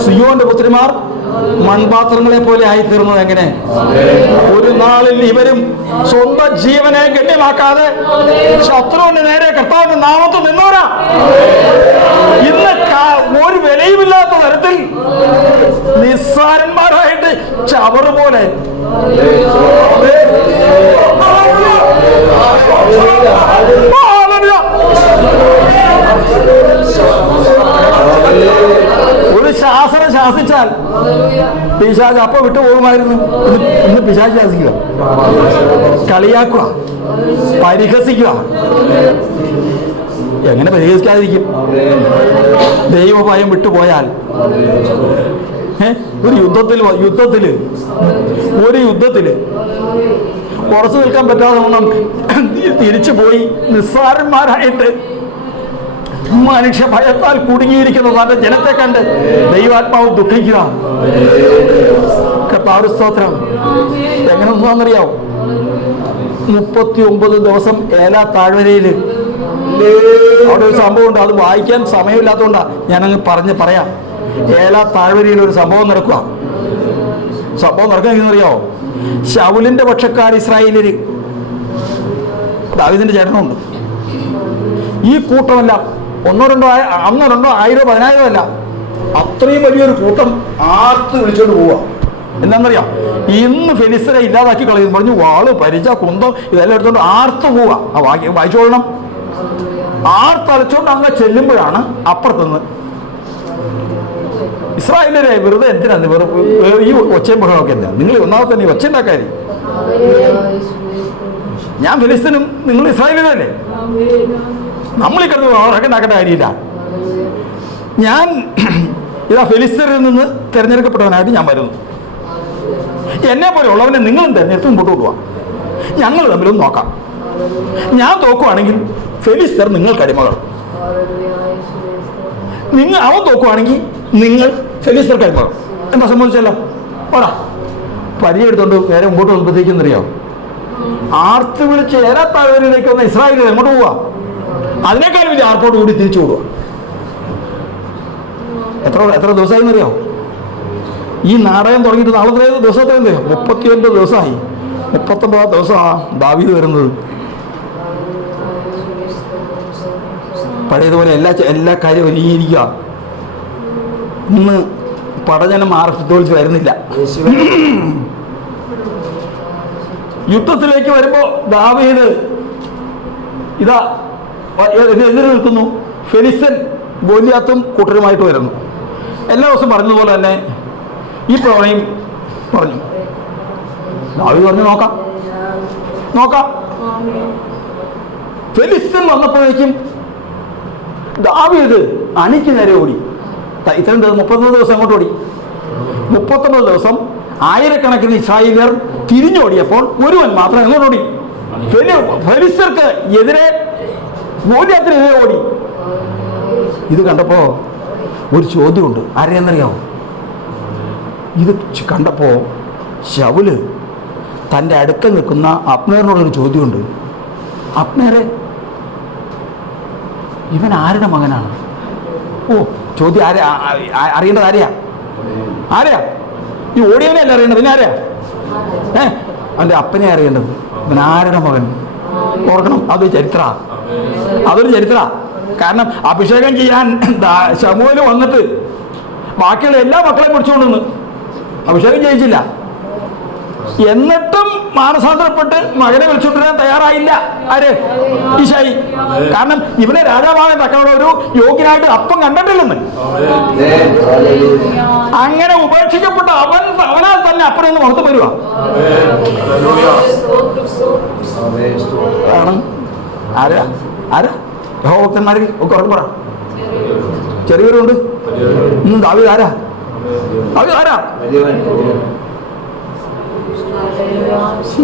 സിയോന്റെ പുത്രിമാർ മൺപാത്രങ്ങളെ പോലെ ആയിത്തീർന്നത് എങ്ങനെ? ഒരു നാളിൽ ഇവരും സ്വന്തം ജീവനെ ഗണ്യമാക്കാതെ ശത്രുവിന്റെ നേരെ കർത്താവിന്റെ നാമത്തിൽ നിന്നോരാ. ഇന്ന് ഒരു വിലയുമില്ലാത്ത തരത്തിൽ നിസ്സാരന്മാരായിട്ട് ചവറ് പോലെ ഒരു ശാസനം ശാസിച്ചാൽ പിശാച് അപ്പൊ വിട്ടുപോകുമായിരുന്നു. ഇന്ന് പിശാച് ശാസിക്കുക, കളിയാക്കുക, പരിഹസിക്കുക. എങ്ങനെ പരിഹസിക്കാതിരിക്കും? ദൈവഭയം വിട്ടുപോയാൽ ഒരു യുദ്ധത്തില് ഉറച്ചു നിൽക്കാൻ പറ്റാതെ തിരിച്ചു പോയി നിസ്സാരന്മാരായിട്ട് മനുഷ്യ ഭയത്താൽ കുടുങ്ങിയിരിക്കുന്ന തന്റെ ജനത്തെ കണ്ട് ദൈവാത്മാവ് ദുഃഖിക്കുക. കർത്താവ് സ്തോത്രം. എങ്ങനെ ഒന്നാന്നറിയാവോ? 39 ദിവസം ഏലാ താഴ്വരയില് അവിടെ ഒരു സംഭവം ഉണ്ട്. അത് വായിക്കാൻ സമയമില്ലാത്തതുകൊണ്ടാ ഞാനങ്ങ് പറയാം. ഏലാ താഴ്വരയിൽ ഒരു സംഭവം നടക്കുക. സംഭവം നടക്കാൻ എങ്ങനെയെന്നറിയാവോ? ശൗലിന്റെ പക്ഷക്കാർ ഇസ്രായേലില് ദാവീദിന്റെ ചേട്ടനുണ്ട്. ഈ കൂട്ടമെല്ലാം 1, 2, 1000, 10,000 അല്ല, അത്രയും വലിയൊരു കൂട്ടം ആർത്ത് വിളിച്ചോണ്ട് പോവുക. എന്താണെന്നറിയാം? ഇന്ന് ഫെലിസ്തീനെ ഇല്ലാതാക്കി കളയുന്നു പറഞ്ഞു. വാള്, പരിച, കുന്തം ഇതെല്ലാം എടുത്തോണ്ട് ആർത്ത് പോവുക. വായിച്ചോളണം. ആർത്തലച്ചോണ്ട് അങ്ങ് ചെല്ലുമ്പോഴാണ് അപ്പുറത്തുനിന്ന് ഇസ്രായേലിനെ വെറുതെ എന്തിനാണ് ഈ ഒച്ചയും ബഹളമൊക്കെ? എന്താ നിങ്ങൾ ഒന്നാമത്തെ തന്നെ ഒച്ച ഉണ്ടാക്കാരി? ഞാൻ ഫെലിസ്തീനും നിങ്ങൾ ഇസ്രായേലിനല്ലേ? നമ്മളീ കിടന്ന് ഉണ്ടാക്കേണ്ട കാര്യമില്ല. ഞാൻ ഇതാ ഫെലിസ്തീനിൽ നിന്ന് തിരഞ്ഞെടുക്കപ്പെട്ടവനായിട്ട് ഞാൻ വരുന്നു. എന്നെ പോലെ ഉള്ളവനെ നിങ്ങളും തിരഞ്ഞെടുത്ത് മുമ്പോട്ട് കൊണ്ടുപോവാം. ഞങ്ങൾ തമ്മിലൊന്ന് നോക്കാം. ഞാൻ തോക്കുവാണെങ്കിൽ ഫെലിസ്തർ നിങ്ങൾക്ക് അടിമകൾ, അവൻ തോക്കുവാണെങ്കിൽ നിങ്ങൾ ഫെലിസ്തർക്ക് അടിമകൾ. എന്താ സംബന്ധിച്ചല്ലോ? പോരാ, പരിചയെടുത്തോണ്ട് നേരെ മുമ്പോട്ട് വന്നപ്പോഴത്തേക്കെന്നറിയാം, ആർത്ത് വിളിച്ച് ഏരാത്താഴ്വരയിലേക്ക് വന്ന ഇസ്രായേലിൽ എങ്ങോട്ട് പോവാ? അതിനേക്കാൾ വലിയ ആർപ്പോട്ട് കൂടി തിരിച്ചു വിടുക. എത്ര ദിവസമായി എന്നറിയാമോ? ഈ നാടകം തുടങ്ങിയിട്ട് നാളെ ദിവസത്തെ 39 ദിവസമായി. 39 ദിവസമാണ് ദാവീദ് വരുന്നത്. പഴയതുപോലെ എല്ലാ കാര്യവും ഒരുങ്ങിയിരിക്കുക. ഇന്ന് പടജനം ആർപ്പിച്ച് വരുന്നില്ല. യുദ്ധത്തിലേക്ക് വരുമ്പോ ദാവീദ് ഇതാ എതിരെ നിൽക്കുന്നു. ഫെലിസ്തൻ ഗോലിയാത്തും കൂട്ടരുമായിട്ട് വരുന്നു. എല്ലാ ദിവസവും പറഞ്ഞതുപോലെ തന്നെ ഈ പ്രവണയും പറഞ്ഞു. ദാവീദ് പറഞ്ഞു നോക്കാം. ഫെലിസ്തൻ വന്നപ്പോഴേക്കും ദാവീദ് അണിക്ക് നേരെ ഓടി. ഇത്രയും 39 ദിവസം അങ്ങോട്ട് ഓടി. 39 ദിവസം ആയിരക്കണക്കിന് ഇസ്രായേലിയർ തിരിഞ്ഞോടിയപ്പോൾ ഒരുവൻ മാത്രം എങ്ങോട്ട് ഓടി? ഫെലിസ്തർക്ക് എതിരെ, ഗോലിയാത്തിനെതിരെ ഓടി. ഇത് കണ്ടപ്പോ ഒരു ചോദ്യമുണ്ട്. ആരെയെന്നറിയാമോ? ഇത് കണ്ടപ്പോ ശൗല് തൻ്റെ അടുക്കൽ നിൽക്കുന്ന അബ്നേറിനോടൊരു ചോദ്യമുണ്ട്. അബ്നേറെ, ഇവൻ ആരുടെ മകനാണ്? ചോദ്യം അറിയേണ്ടത് ആരെയാ? ഈ ഓടിയവനെയല്ല അറിയേണ്ടത്. പിന്നെ ആരെയാ? അവൻ്റെ അപ്പനെ അറിയേണ്ടത്. ഇവൻ ആരുടെ മകൻ? ഓർക്കണം, അതൊരു ചരിത്ര. കാരണം അഭിഷേകം ചെയ്യാൻ ശമൂവേല് വന്നിട്ട് ബാക്കിയുള്ള എല്ലാ മക്കളെയും പിടിച്ചുകൊണ്ടുവന്ന് അഭിഷേകം ചെയ്യിച്ചില്ല. എന്നിട്ടും മാനസാന്തരപ്പെട്ട് മകനെ വിളിച്ചുകൊണ്ടിരാൻ തയ്യാറായില്ല. ആര്? ഈശായി. കാരണം ഇവനെ രാജാവാകാൻ തക്കവണ്ണം ഒരു യോഗ്യനായിട്ട് അപ്പം കണ്ടിട്ടില്ലെന്ന്. അങ്ങനെ ഉപേക്ഷിക്കപ്പെട്ട അവനാൽ തന്നെ അപ്പുറം പുറത്ത് വരുക. ആരാ ആരാ യഹോവഭക്തന്മാരിൽ ഒക്കെ ഉറങ്ങി പറ. ചെറിയവരുണ്ട്. ദാവീദ് ആരാ? ദാവീദ് ആരാ?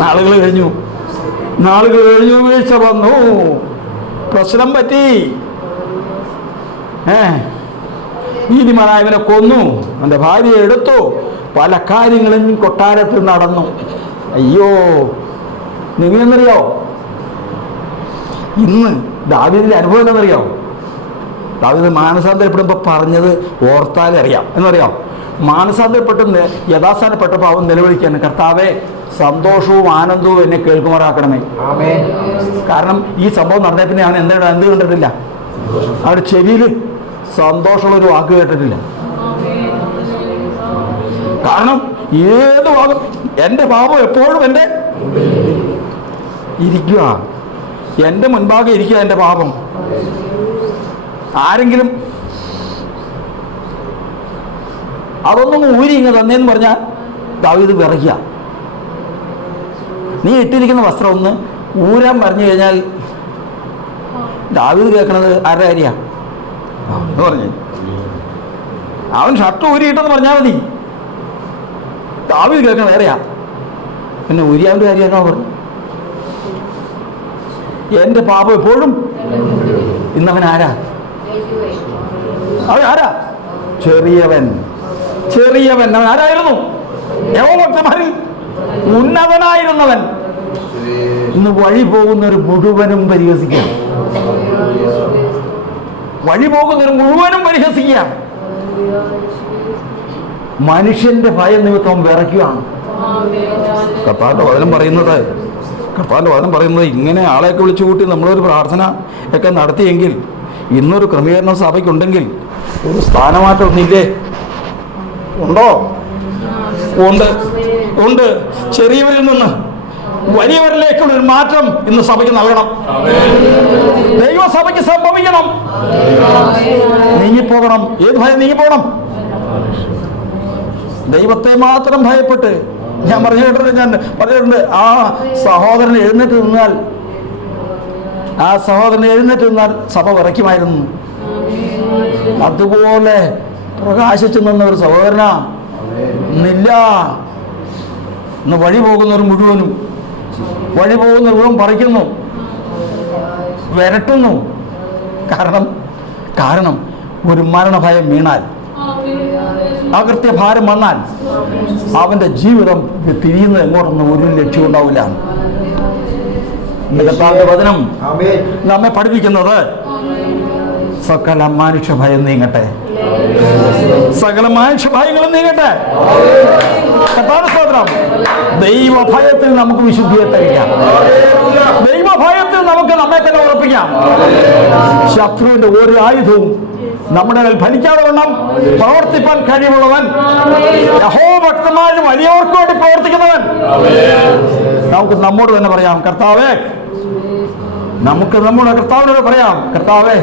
നാളുകൾ കഴിഞ്ഞു, വീഴ്ച വന്നു, പ്രശ്നം പറ്റി. നീതിമാനായവനെ കൊന്നു, അവൻ്റെ ഭാര്യയെ എടുത്തു, പല കാര്യങ്ങളും കൊട്ടാരത്തിൽ നടന്നു. അയ്യോ, നിങ്ങളെന്നറിയോ ഇന്ന് ദാവീദിന്റെ അനുഭവം എന്താണെന്നറിയോ? ദാവീദ് മാനസാന്തരപ്പെടുമ്പോൾ പറഞ്ഞത് ഓർത്താൽ അറിയാം. എന്നറിയാം, മാനസാന്തരപ്പെട്ട് യഥാസ്ഥാനപ്പെട്ടപ്പോൾ അവൻ നിലവിളിക്കാണ്, കർത്താവേ സന്തോഷവും ആനന്ദവും എന്നെ കേൾക്കുമാറാക്കണമേ. കാരണം ഈ സംഭവം നടന്നേ പിന്നെ അവൻ എന്ത് കണ്ടിട്ടില്ല? അവരുടെ ചെവിയിൽ സന്തോഷമുള്ളൊരു വാക്ക് കേട്ടിട്ടില്ല. കാരണം ഏത് ഭാഗം എൻ്റെ പാപം എപ്പോഴും എൻ്റെ ഇരിക്കുക, എൻ്റെ മുൻപാകെ ഇരിക്കുക എൻ്റെ പാപം. ആരെങ്കിലും അതൊന്നും ഊരി ഇങ്ങ് തന്നേന്ന് പറഞ്ഞാൽ ദാവീദ് വിറയ്ക്കുക. നീ ഇട്ടിരിക്കുന്ന വസ്ത്രം ഒന്ന് ഊരാൻ പറഞ്ഞു കഴിഞ്ഞാൽ ദാവീദ് കേൾക്കണത് ആരുടെ കാര്യമാണ് എന്ന് പറഞ്ഞു. അവൻ ഷർട്ട് ഊരിയിട്ടെന്ന് പറഞ്ഞാൽ മതി, ദാവീദ് കേൾക്കണ വേറെയാ. പിന്നെ ഊരിയാവിൻ്റെ കാര്യമാണോ പറഞ്ഞു? എൻ്റെ പാപം എപ്പോഴും. ഇന്നവൻ ആരാ? അവൻ ആരാ? ചെറിയവൻ. അവൻ ആരായിരുന്നു? യഹോവഭക്തന്മാരിൽ ഉന്നതനായിരുന്നവൻ. ഇന്ന് വഴി പോകുന്നവർ മുഴുവനും പരിഹസിക്കുക. മനുഷ്യന്റെ ഭയം നിമിത്തം വിറയ്ക്കുകയാണ്. കർത്താവിന്റെ വചനം പറയുന്നത് ഇങ്ങനെ ആളെയൊക്കെ വിളിച്ചു കൂട്ടി നമ്മളൊരു പ്രാർത്ഥന ഒക്കെ നടത്തിയെങ്കിൽ, ഇന്നൊരു ക്രമീകരണം സഭയ്ക്കുണ്ടെങ്കിൽ ഒരു സ്ഥാനമാറ്റം ഒന്നില്ലേ? ഉണ്ടോ? ഉണ്ട്. ചെറിയവരിൽ നിന്ന് വലിയവരിലേക്കുള്ള ഒരു മാറ്റം ഇന്ന് സഭയ്ക്ക് നൽകണം. ദൈവസഭയ്ക്ക് സംഭവിക്കണം. നീങ്ങിപ്പോകണം. ഏത് ഭയം നീങ്ങിപ്പോകണം? ദൈവത്തെ മാത്രം ഭയപ്പെട്ട്. ഞാൻ പറഞ്ഞിട്ടുണ്ട് ആ സഹോദരൻ എഴുന്നേറ്റ് നിന്നാൽ സഭ വിറയ്ക്കുമായിരുന്നു. അതുപോലെ പ്രകാശിച്ചു നിന്ന ഒരു സഹോദരനാ ഇന്നില്ല. ഇന്ന് വഴി പോകുന്നവർ മുഴുവൻ പറിക്കുന്നു, വിരട്ടുന്നു. കാരണം ഒരു മരണഭയം വീണാൽ, അകൃത്യഭാരം വന്നാൽ അവന്റെ ജീവിതം തിരിയുന്നത് എങ്ങോട്ടൊന്നും ഒരു ലക്ഷ്യം ഉണ്ടാവില്ല. വചനം നമ്മെ പഠിപ്പിക്കുന്നത് സകല മനുഷ്യ ഭയം നീങ്ങട്ടെ, സകല മനുഷ്യ ഭയങ്ങളും നീങ്ങട്ടെ. ദൈവഭയത്തിൽ നമുക്ക് വിശുദ്ധിയെ തരിക്കാം. ദൈവഭയത്തിൽ നമുക്ക് നമ്മെ തന്നെ ഉറപ്പിക്കാം. ശത്രുവിന്റെ ഒരു ആയുധവും നമ്മുടെ മേൽ ഫലിക്കാതെ വണ്ണം പ്രവർത്തിപ്പാൻ കഴിവുള്ളവൻ, യഹോവഭക്തന്മാരും വലിയവർക്ക് വേണ്ടി പ്രവർത്തിക്കുന്നവൻ. നമുക്ക് നമ്മോട് തന്നെ പറയാം, കർത്താവേ, നമുക്ക് നമ്മുടെ കർത്താവിനോട് പറയാം, കർത്താവേ,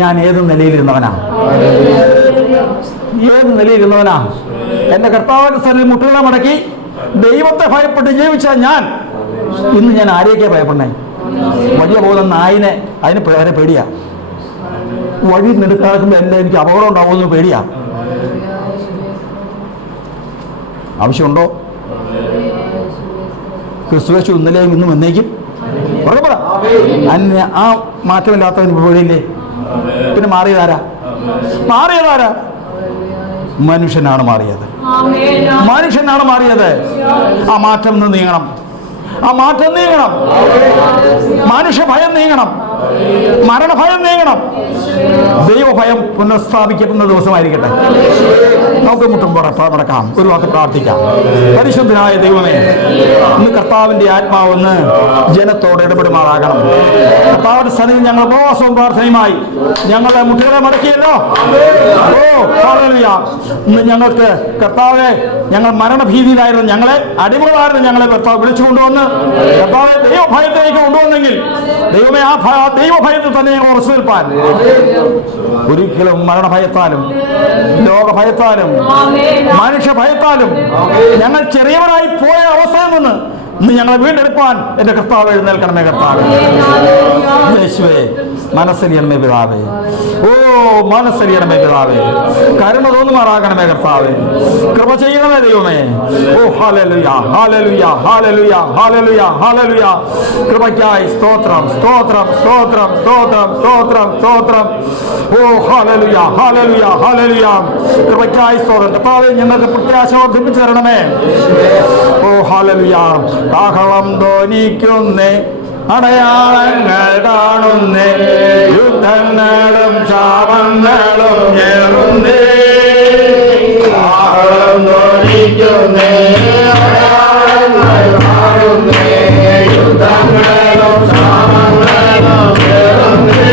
ഞാൻ ഏത് നിലയിലിരുന്നവനാ? എന്റെ കർത്താവിന്റെ സ്ഥലത്തിൽ മുട്ടുകളെ മടക്കി ദൈവത്തെ ഭയപ്പെട്ട് ജീവിച്ച ഇന്ന് ഞാൻ ആരെയൊക്കെ ഭയപ്പെടണേ? വലിയ പോകുന്ന നായിനെ, അതിന് പേടിയാ. വഴി നെടുക്കാക്കുമ്പോൾ എനിക്ക് അപകടം ഉണ്ടാവുമെന്ന് പേടിയാ. ആവശ്യമുണ്ടോ? ക്രിസ്തുവേശു ഇന്നലെയും ഇന്നും എന്നേക്കും പറ. ആ മാറ്റമില്ലാത്തവന് പേടിയില്ലേ? പിന്നെ മാറിയതാരാ? മനുഷ്യനാണ് മാറിയത്. ആ മാറ്റം നിന്ന് നീങ്ങണം. ആ മാറ്റം നീങ്ങണം. മനുഷ്യഭയം നീങ്ങണം, മരണഭയം നീങ്ങണം, ദൈവഭയം പുനഃസ്ഥാപിക്കപ്പെടുന്ന ദിവസമായിരിക്കട്ടെ. നമുക്ക് മുട്ടുമ്പോൾ മടക്കാം, ഒരു വാക്ക് പ്രാർത്ഥിക്കാം. പരിശുദ്ധനായ ദൈവമേ, ഇന്ന് കർത്താവിന്റെ ആത്മാവ് ഒന്ന് ജനത്തോട് ഇടപെടുമാറാകണം. കർത്താവിന്റെ സന്നിധി ഞങ്ങൾ ഉപവാസവും പ്രാർത്ഥനയുമായി ഞങ്ങളുടെ മുട്ടുകളെ മടക്കിയല്ലോ. ഓ ഹല്ലേലൂയ. ഇന്ന് ഞങ്ങൾക്ക് കർത്താവെ, ഞങ്ങൾ മരണഭീതിയിലായിരുന്നു, ഞങ്ങളെ അടിമകളായിരുന്നു, ഞങ്ങളെ കർത്താവ് വിളിച്ചു കൊണ്ടുവന്ന് കർത്താവെ ദൈവഭയത്തിലേക്ക് കൊണ്ടുവന്നെങ്കിൽ ദൈവമേ ആ ദൈവഭയത്തിൽ തന്നെ ഞങ്ങൾ ഉറച്ചു നിൽപ്പാൻ ഒരിക്കലും മരണഭയത്താലും ലോകഭയത്താലും മനുഷ്യഭയത്താലും ഞങ്ങൾ ചെറിയവരായി പോയ അവസ്ഥയിൽ നിന്ന് ഇന്ന് ഞങ്ങളെ വീണ്ടെടുപ്പാൻ എന്റെ കർത്താവ് എഴുന്നേൽക്കണമേ. കർത്താവ് യേശുവേ, മനസ്സലിയണമേ പിതാവേ. ഓ മനസ്സലിയണമേ പിതാവേ. കരുണ തോന്നുമാറാകണമേ കർത്താവേ. കൃപ ചെയ്യണമേ ദൈവമേ. ഓ ഹല്ലേലൂയ, ഹല്ലേലൂയ, ഹല്ലേലൂയ, ഹല്ലേലൂയ, ഹല്ലേലൂയ. കൃപയ്ക്കായി സ്തോത്രം, സ്തോത്രം, സ്തോത്രം, സ്തോത്രം, സ്തോത്രം, സ്തോത്രം. ഓ ഹല്ലേലൂയ, ഹല്ലേലൂയ, ഹല്ലേലൂയ. കൃപയ്ക്കായി സ്തോത്രം. കർത്താവേ, ഞങ്ങൾക്ക് പ്രത്യാശ വർദ്ധിപ്പിച്ചു തരണമേ. ഓ ഹല്ലേലൂയ. കാഹളം ധ്വനിക്കുന്നേ, അടയാളങ്ങൾ കാണുന്നേ, യുദ്ധങ്ങളും ശാപങ്ങളും ഏറുന്നേ. കാഹളം ധ്വനിക്കുന്നേ, അടയാളങ്ങൾ കാണുന്നേ, യുദ്ധങ്ങളും ശാപങ്ങളും ഏറുന്നേ.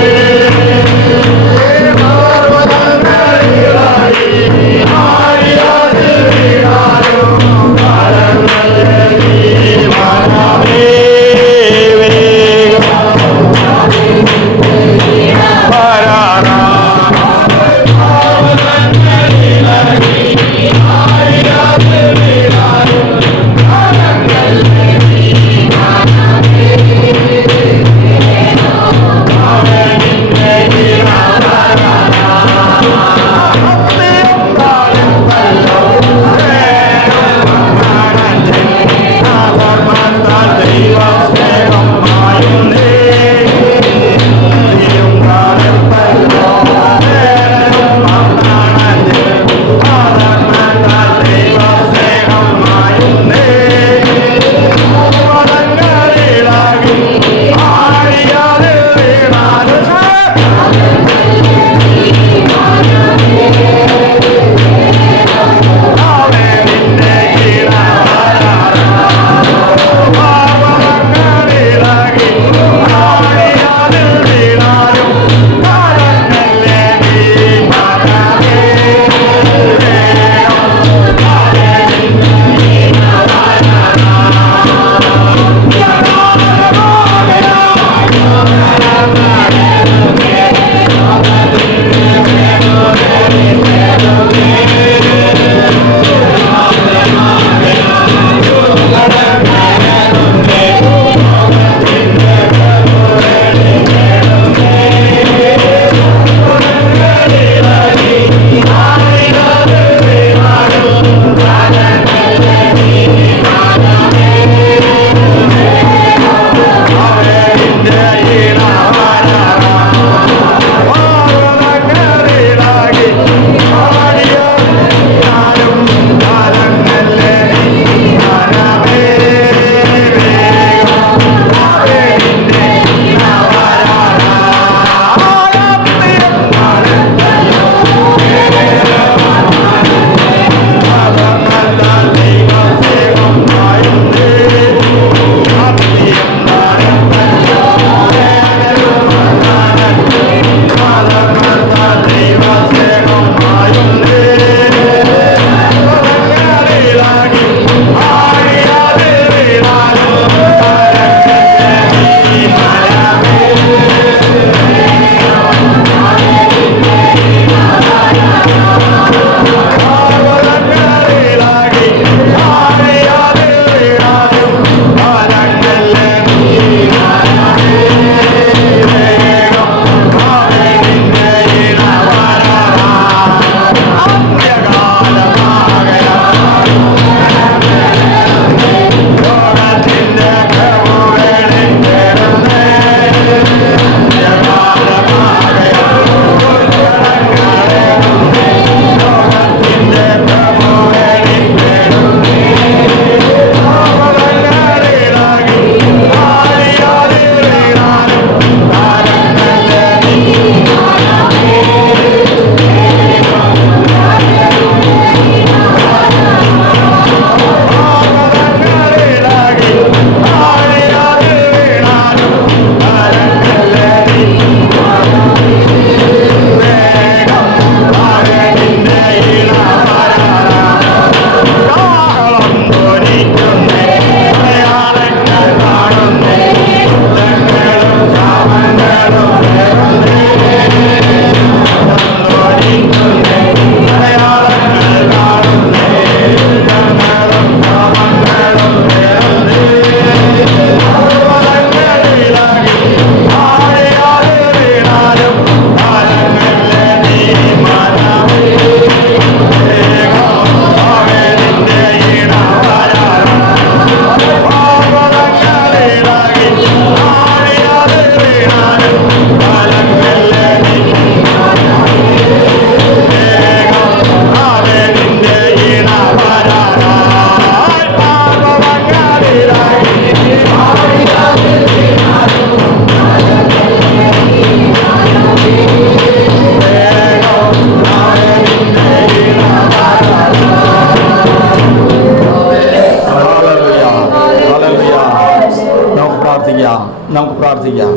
നമുക്ക് പ്രാർത്ഥിക്കാം.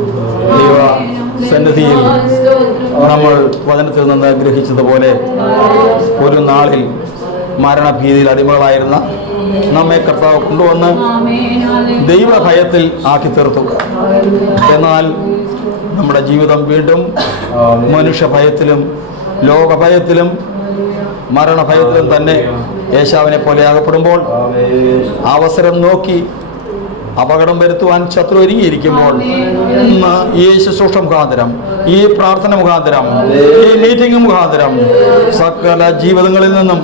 ദൈവ സന്നിധിയിൽ നമ്മൾ വചനത്തിൽ നിന്ന് ഗ്രഹിച്ചതുപോലെ ഒരു നാളിൽ മരണഭീതിയിൽ അടിമകളായിരുന്ന നമ്മെ കർത്താവ് കൊണ്ടുവന്ന് ദൈവഭയത്തിൽ ആക്കി തീർത്തു. എന്നാൽ നമ്മുടെ ജീവിതം വീണ്ടും മനുഷ്യഭയത്തിലും ലോകഭയത്തിലും മരണഭയത്തിലും തന്നെ യേശാവിനെ പോലെ ആകപ്പെടുമ്പോൾ അവസരം നോക്കി അപകടം വരുത്തുവാൻ ശത്രു ഒരുങ്ങിയിരിക്കുമ്പോൾ ഇന്ന് ഈ ശുശ്രൂഷ മുഖാന്തരം, ഈ പ്രാർത്ഥന മുഖാന്തരം, ഈ മീറ്റിംഗ് മുഖാന്തരം സകല ജീവിതങ്ങളിൽ നിന്നും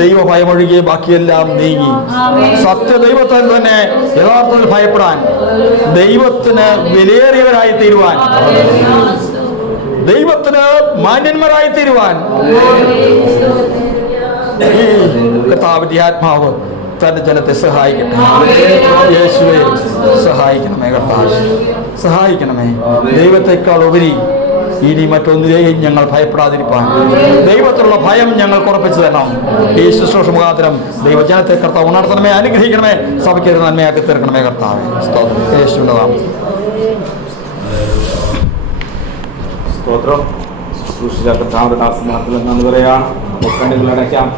ദൈവഭയമൊഴികെ ബാക്കിയെല്ലാം നീങ്ങി സത്യദൈവത്തെ തന്നെ യഥാർത്ഥത്തിൽ ഭയപ്പെടാൻ, ദൈവത്തിന് വിലയേറിയവരായി തീരുവാൻ, ദൈവത്തിന് മാന്യന്മാരായി തീരുവാൻ ഈ കർത്താവിന്റെ ആത്മാവ് തന്റെ ജനത്തെ സഹായിക്കട്ടെ. യേശുവേ സഹായിക്കണമേ, കർത്താവ് സഹായിക്കണമേ. ദൈവത്തെക്കാൾ ഉപരി ഇനി മറ്റൊന്നിനെയും ഞങ്ങൾ ഭയപ്പെടാതിരിക്കാൻ ദൈവത്തിലുള്ള ഭയം ഞങ്ങൾക്ക് ഉറപ്പിച്ചു തരണം. ഈ ശുശ്രൂഷ മുഖാന്തരം ദൈവജനത്തെ കർത്താവ് ഉണർത്തണമേ, അനുഗ്രഹിക്കണമേ, സഭയ്ക്ക് നന്മയാക്കി തീർക്കണമേ കർത്താവേ. യേശുവിന്റെ നാമത്തിൽ സ്തോത്രം. ശുശ്രൂഷിച്ച കർത്താവിന്റെ ദാസനാമത്തിൽ നന്ദി പറയാം. കണ്ണുകൾ അടയ്ക്കാം.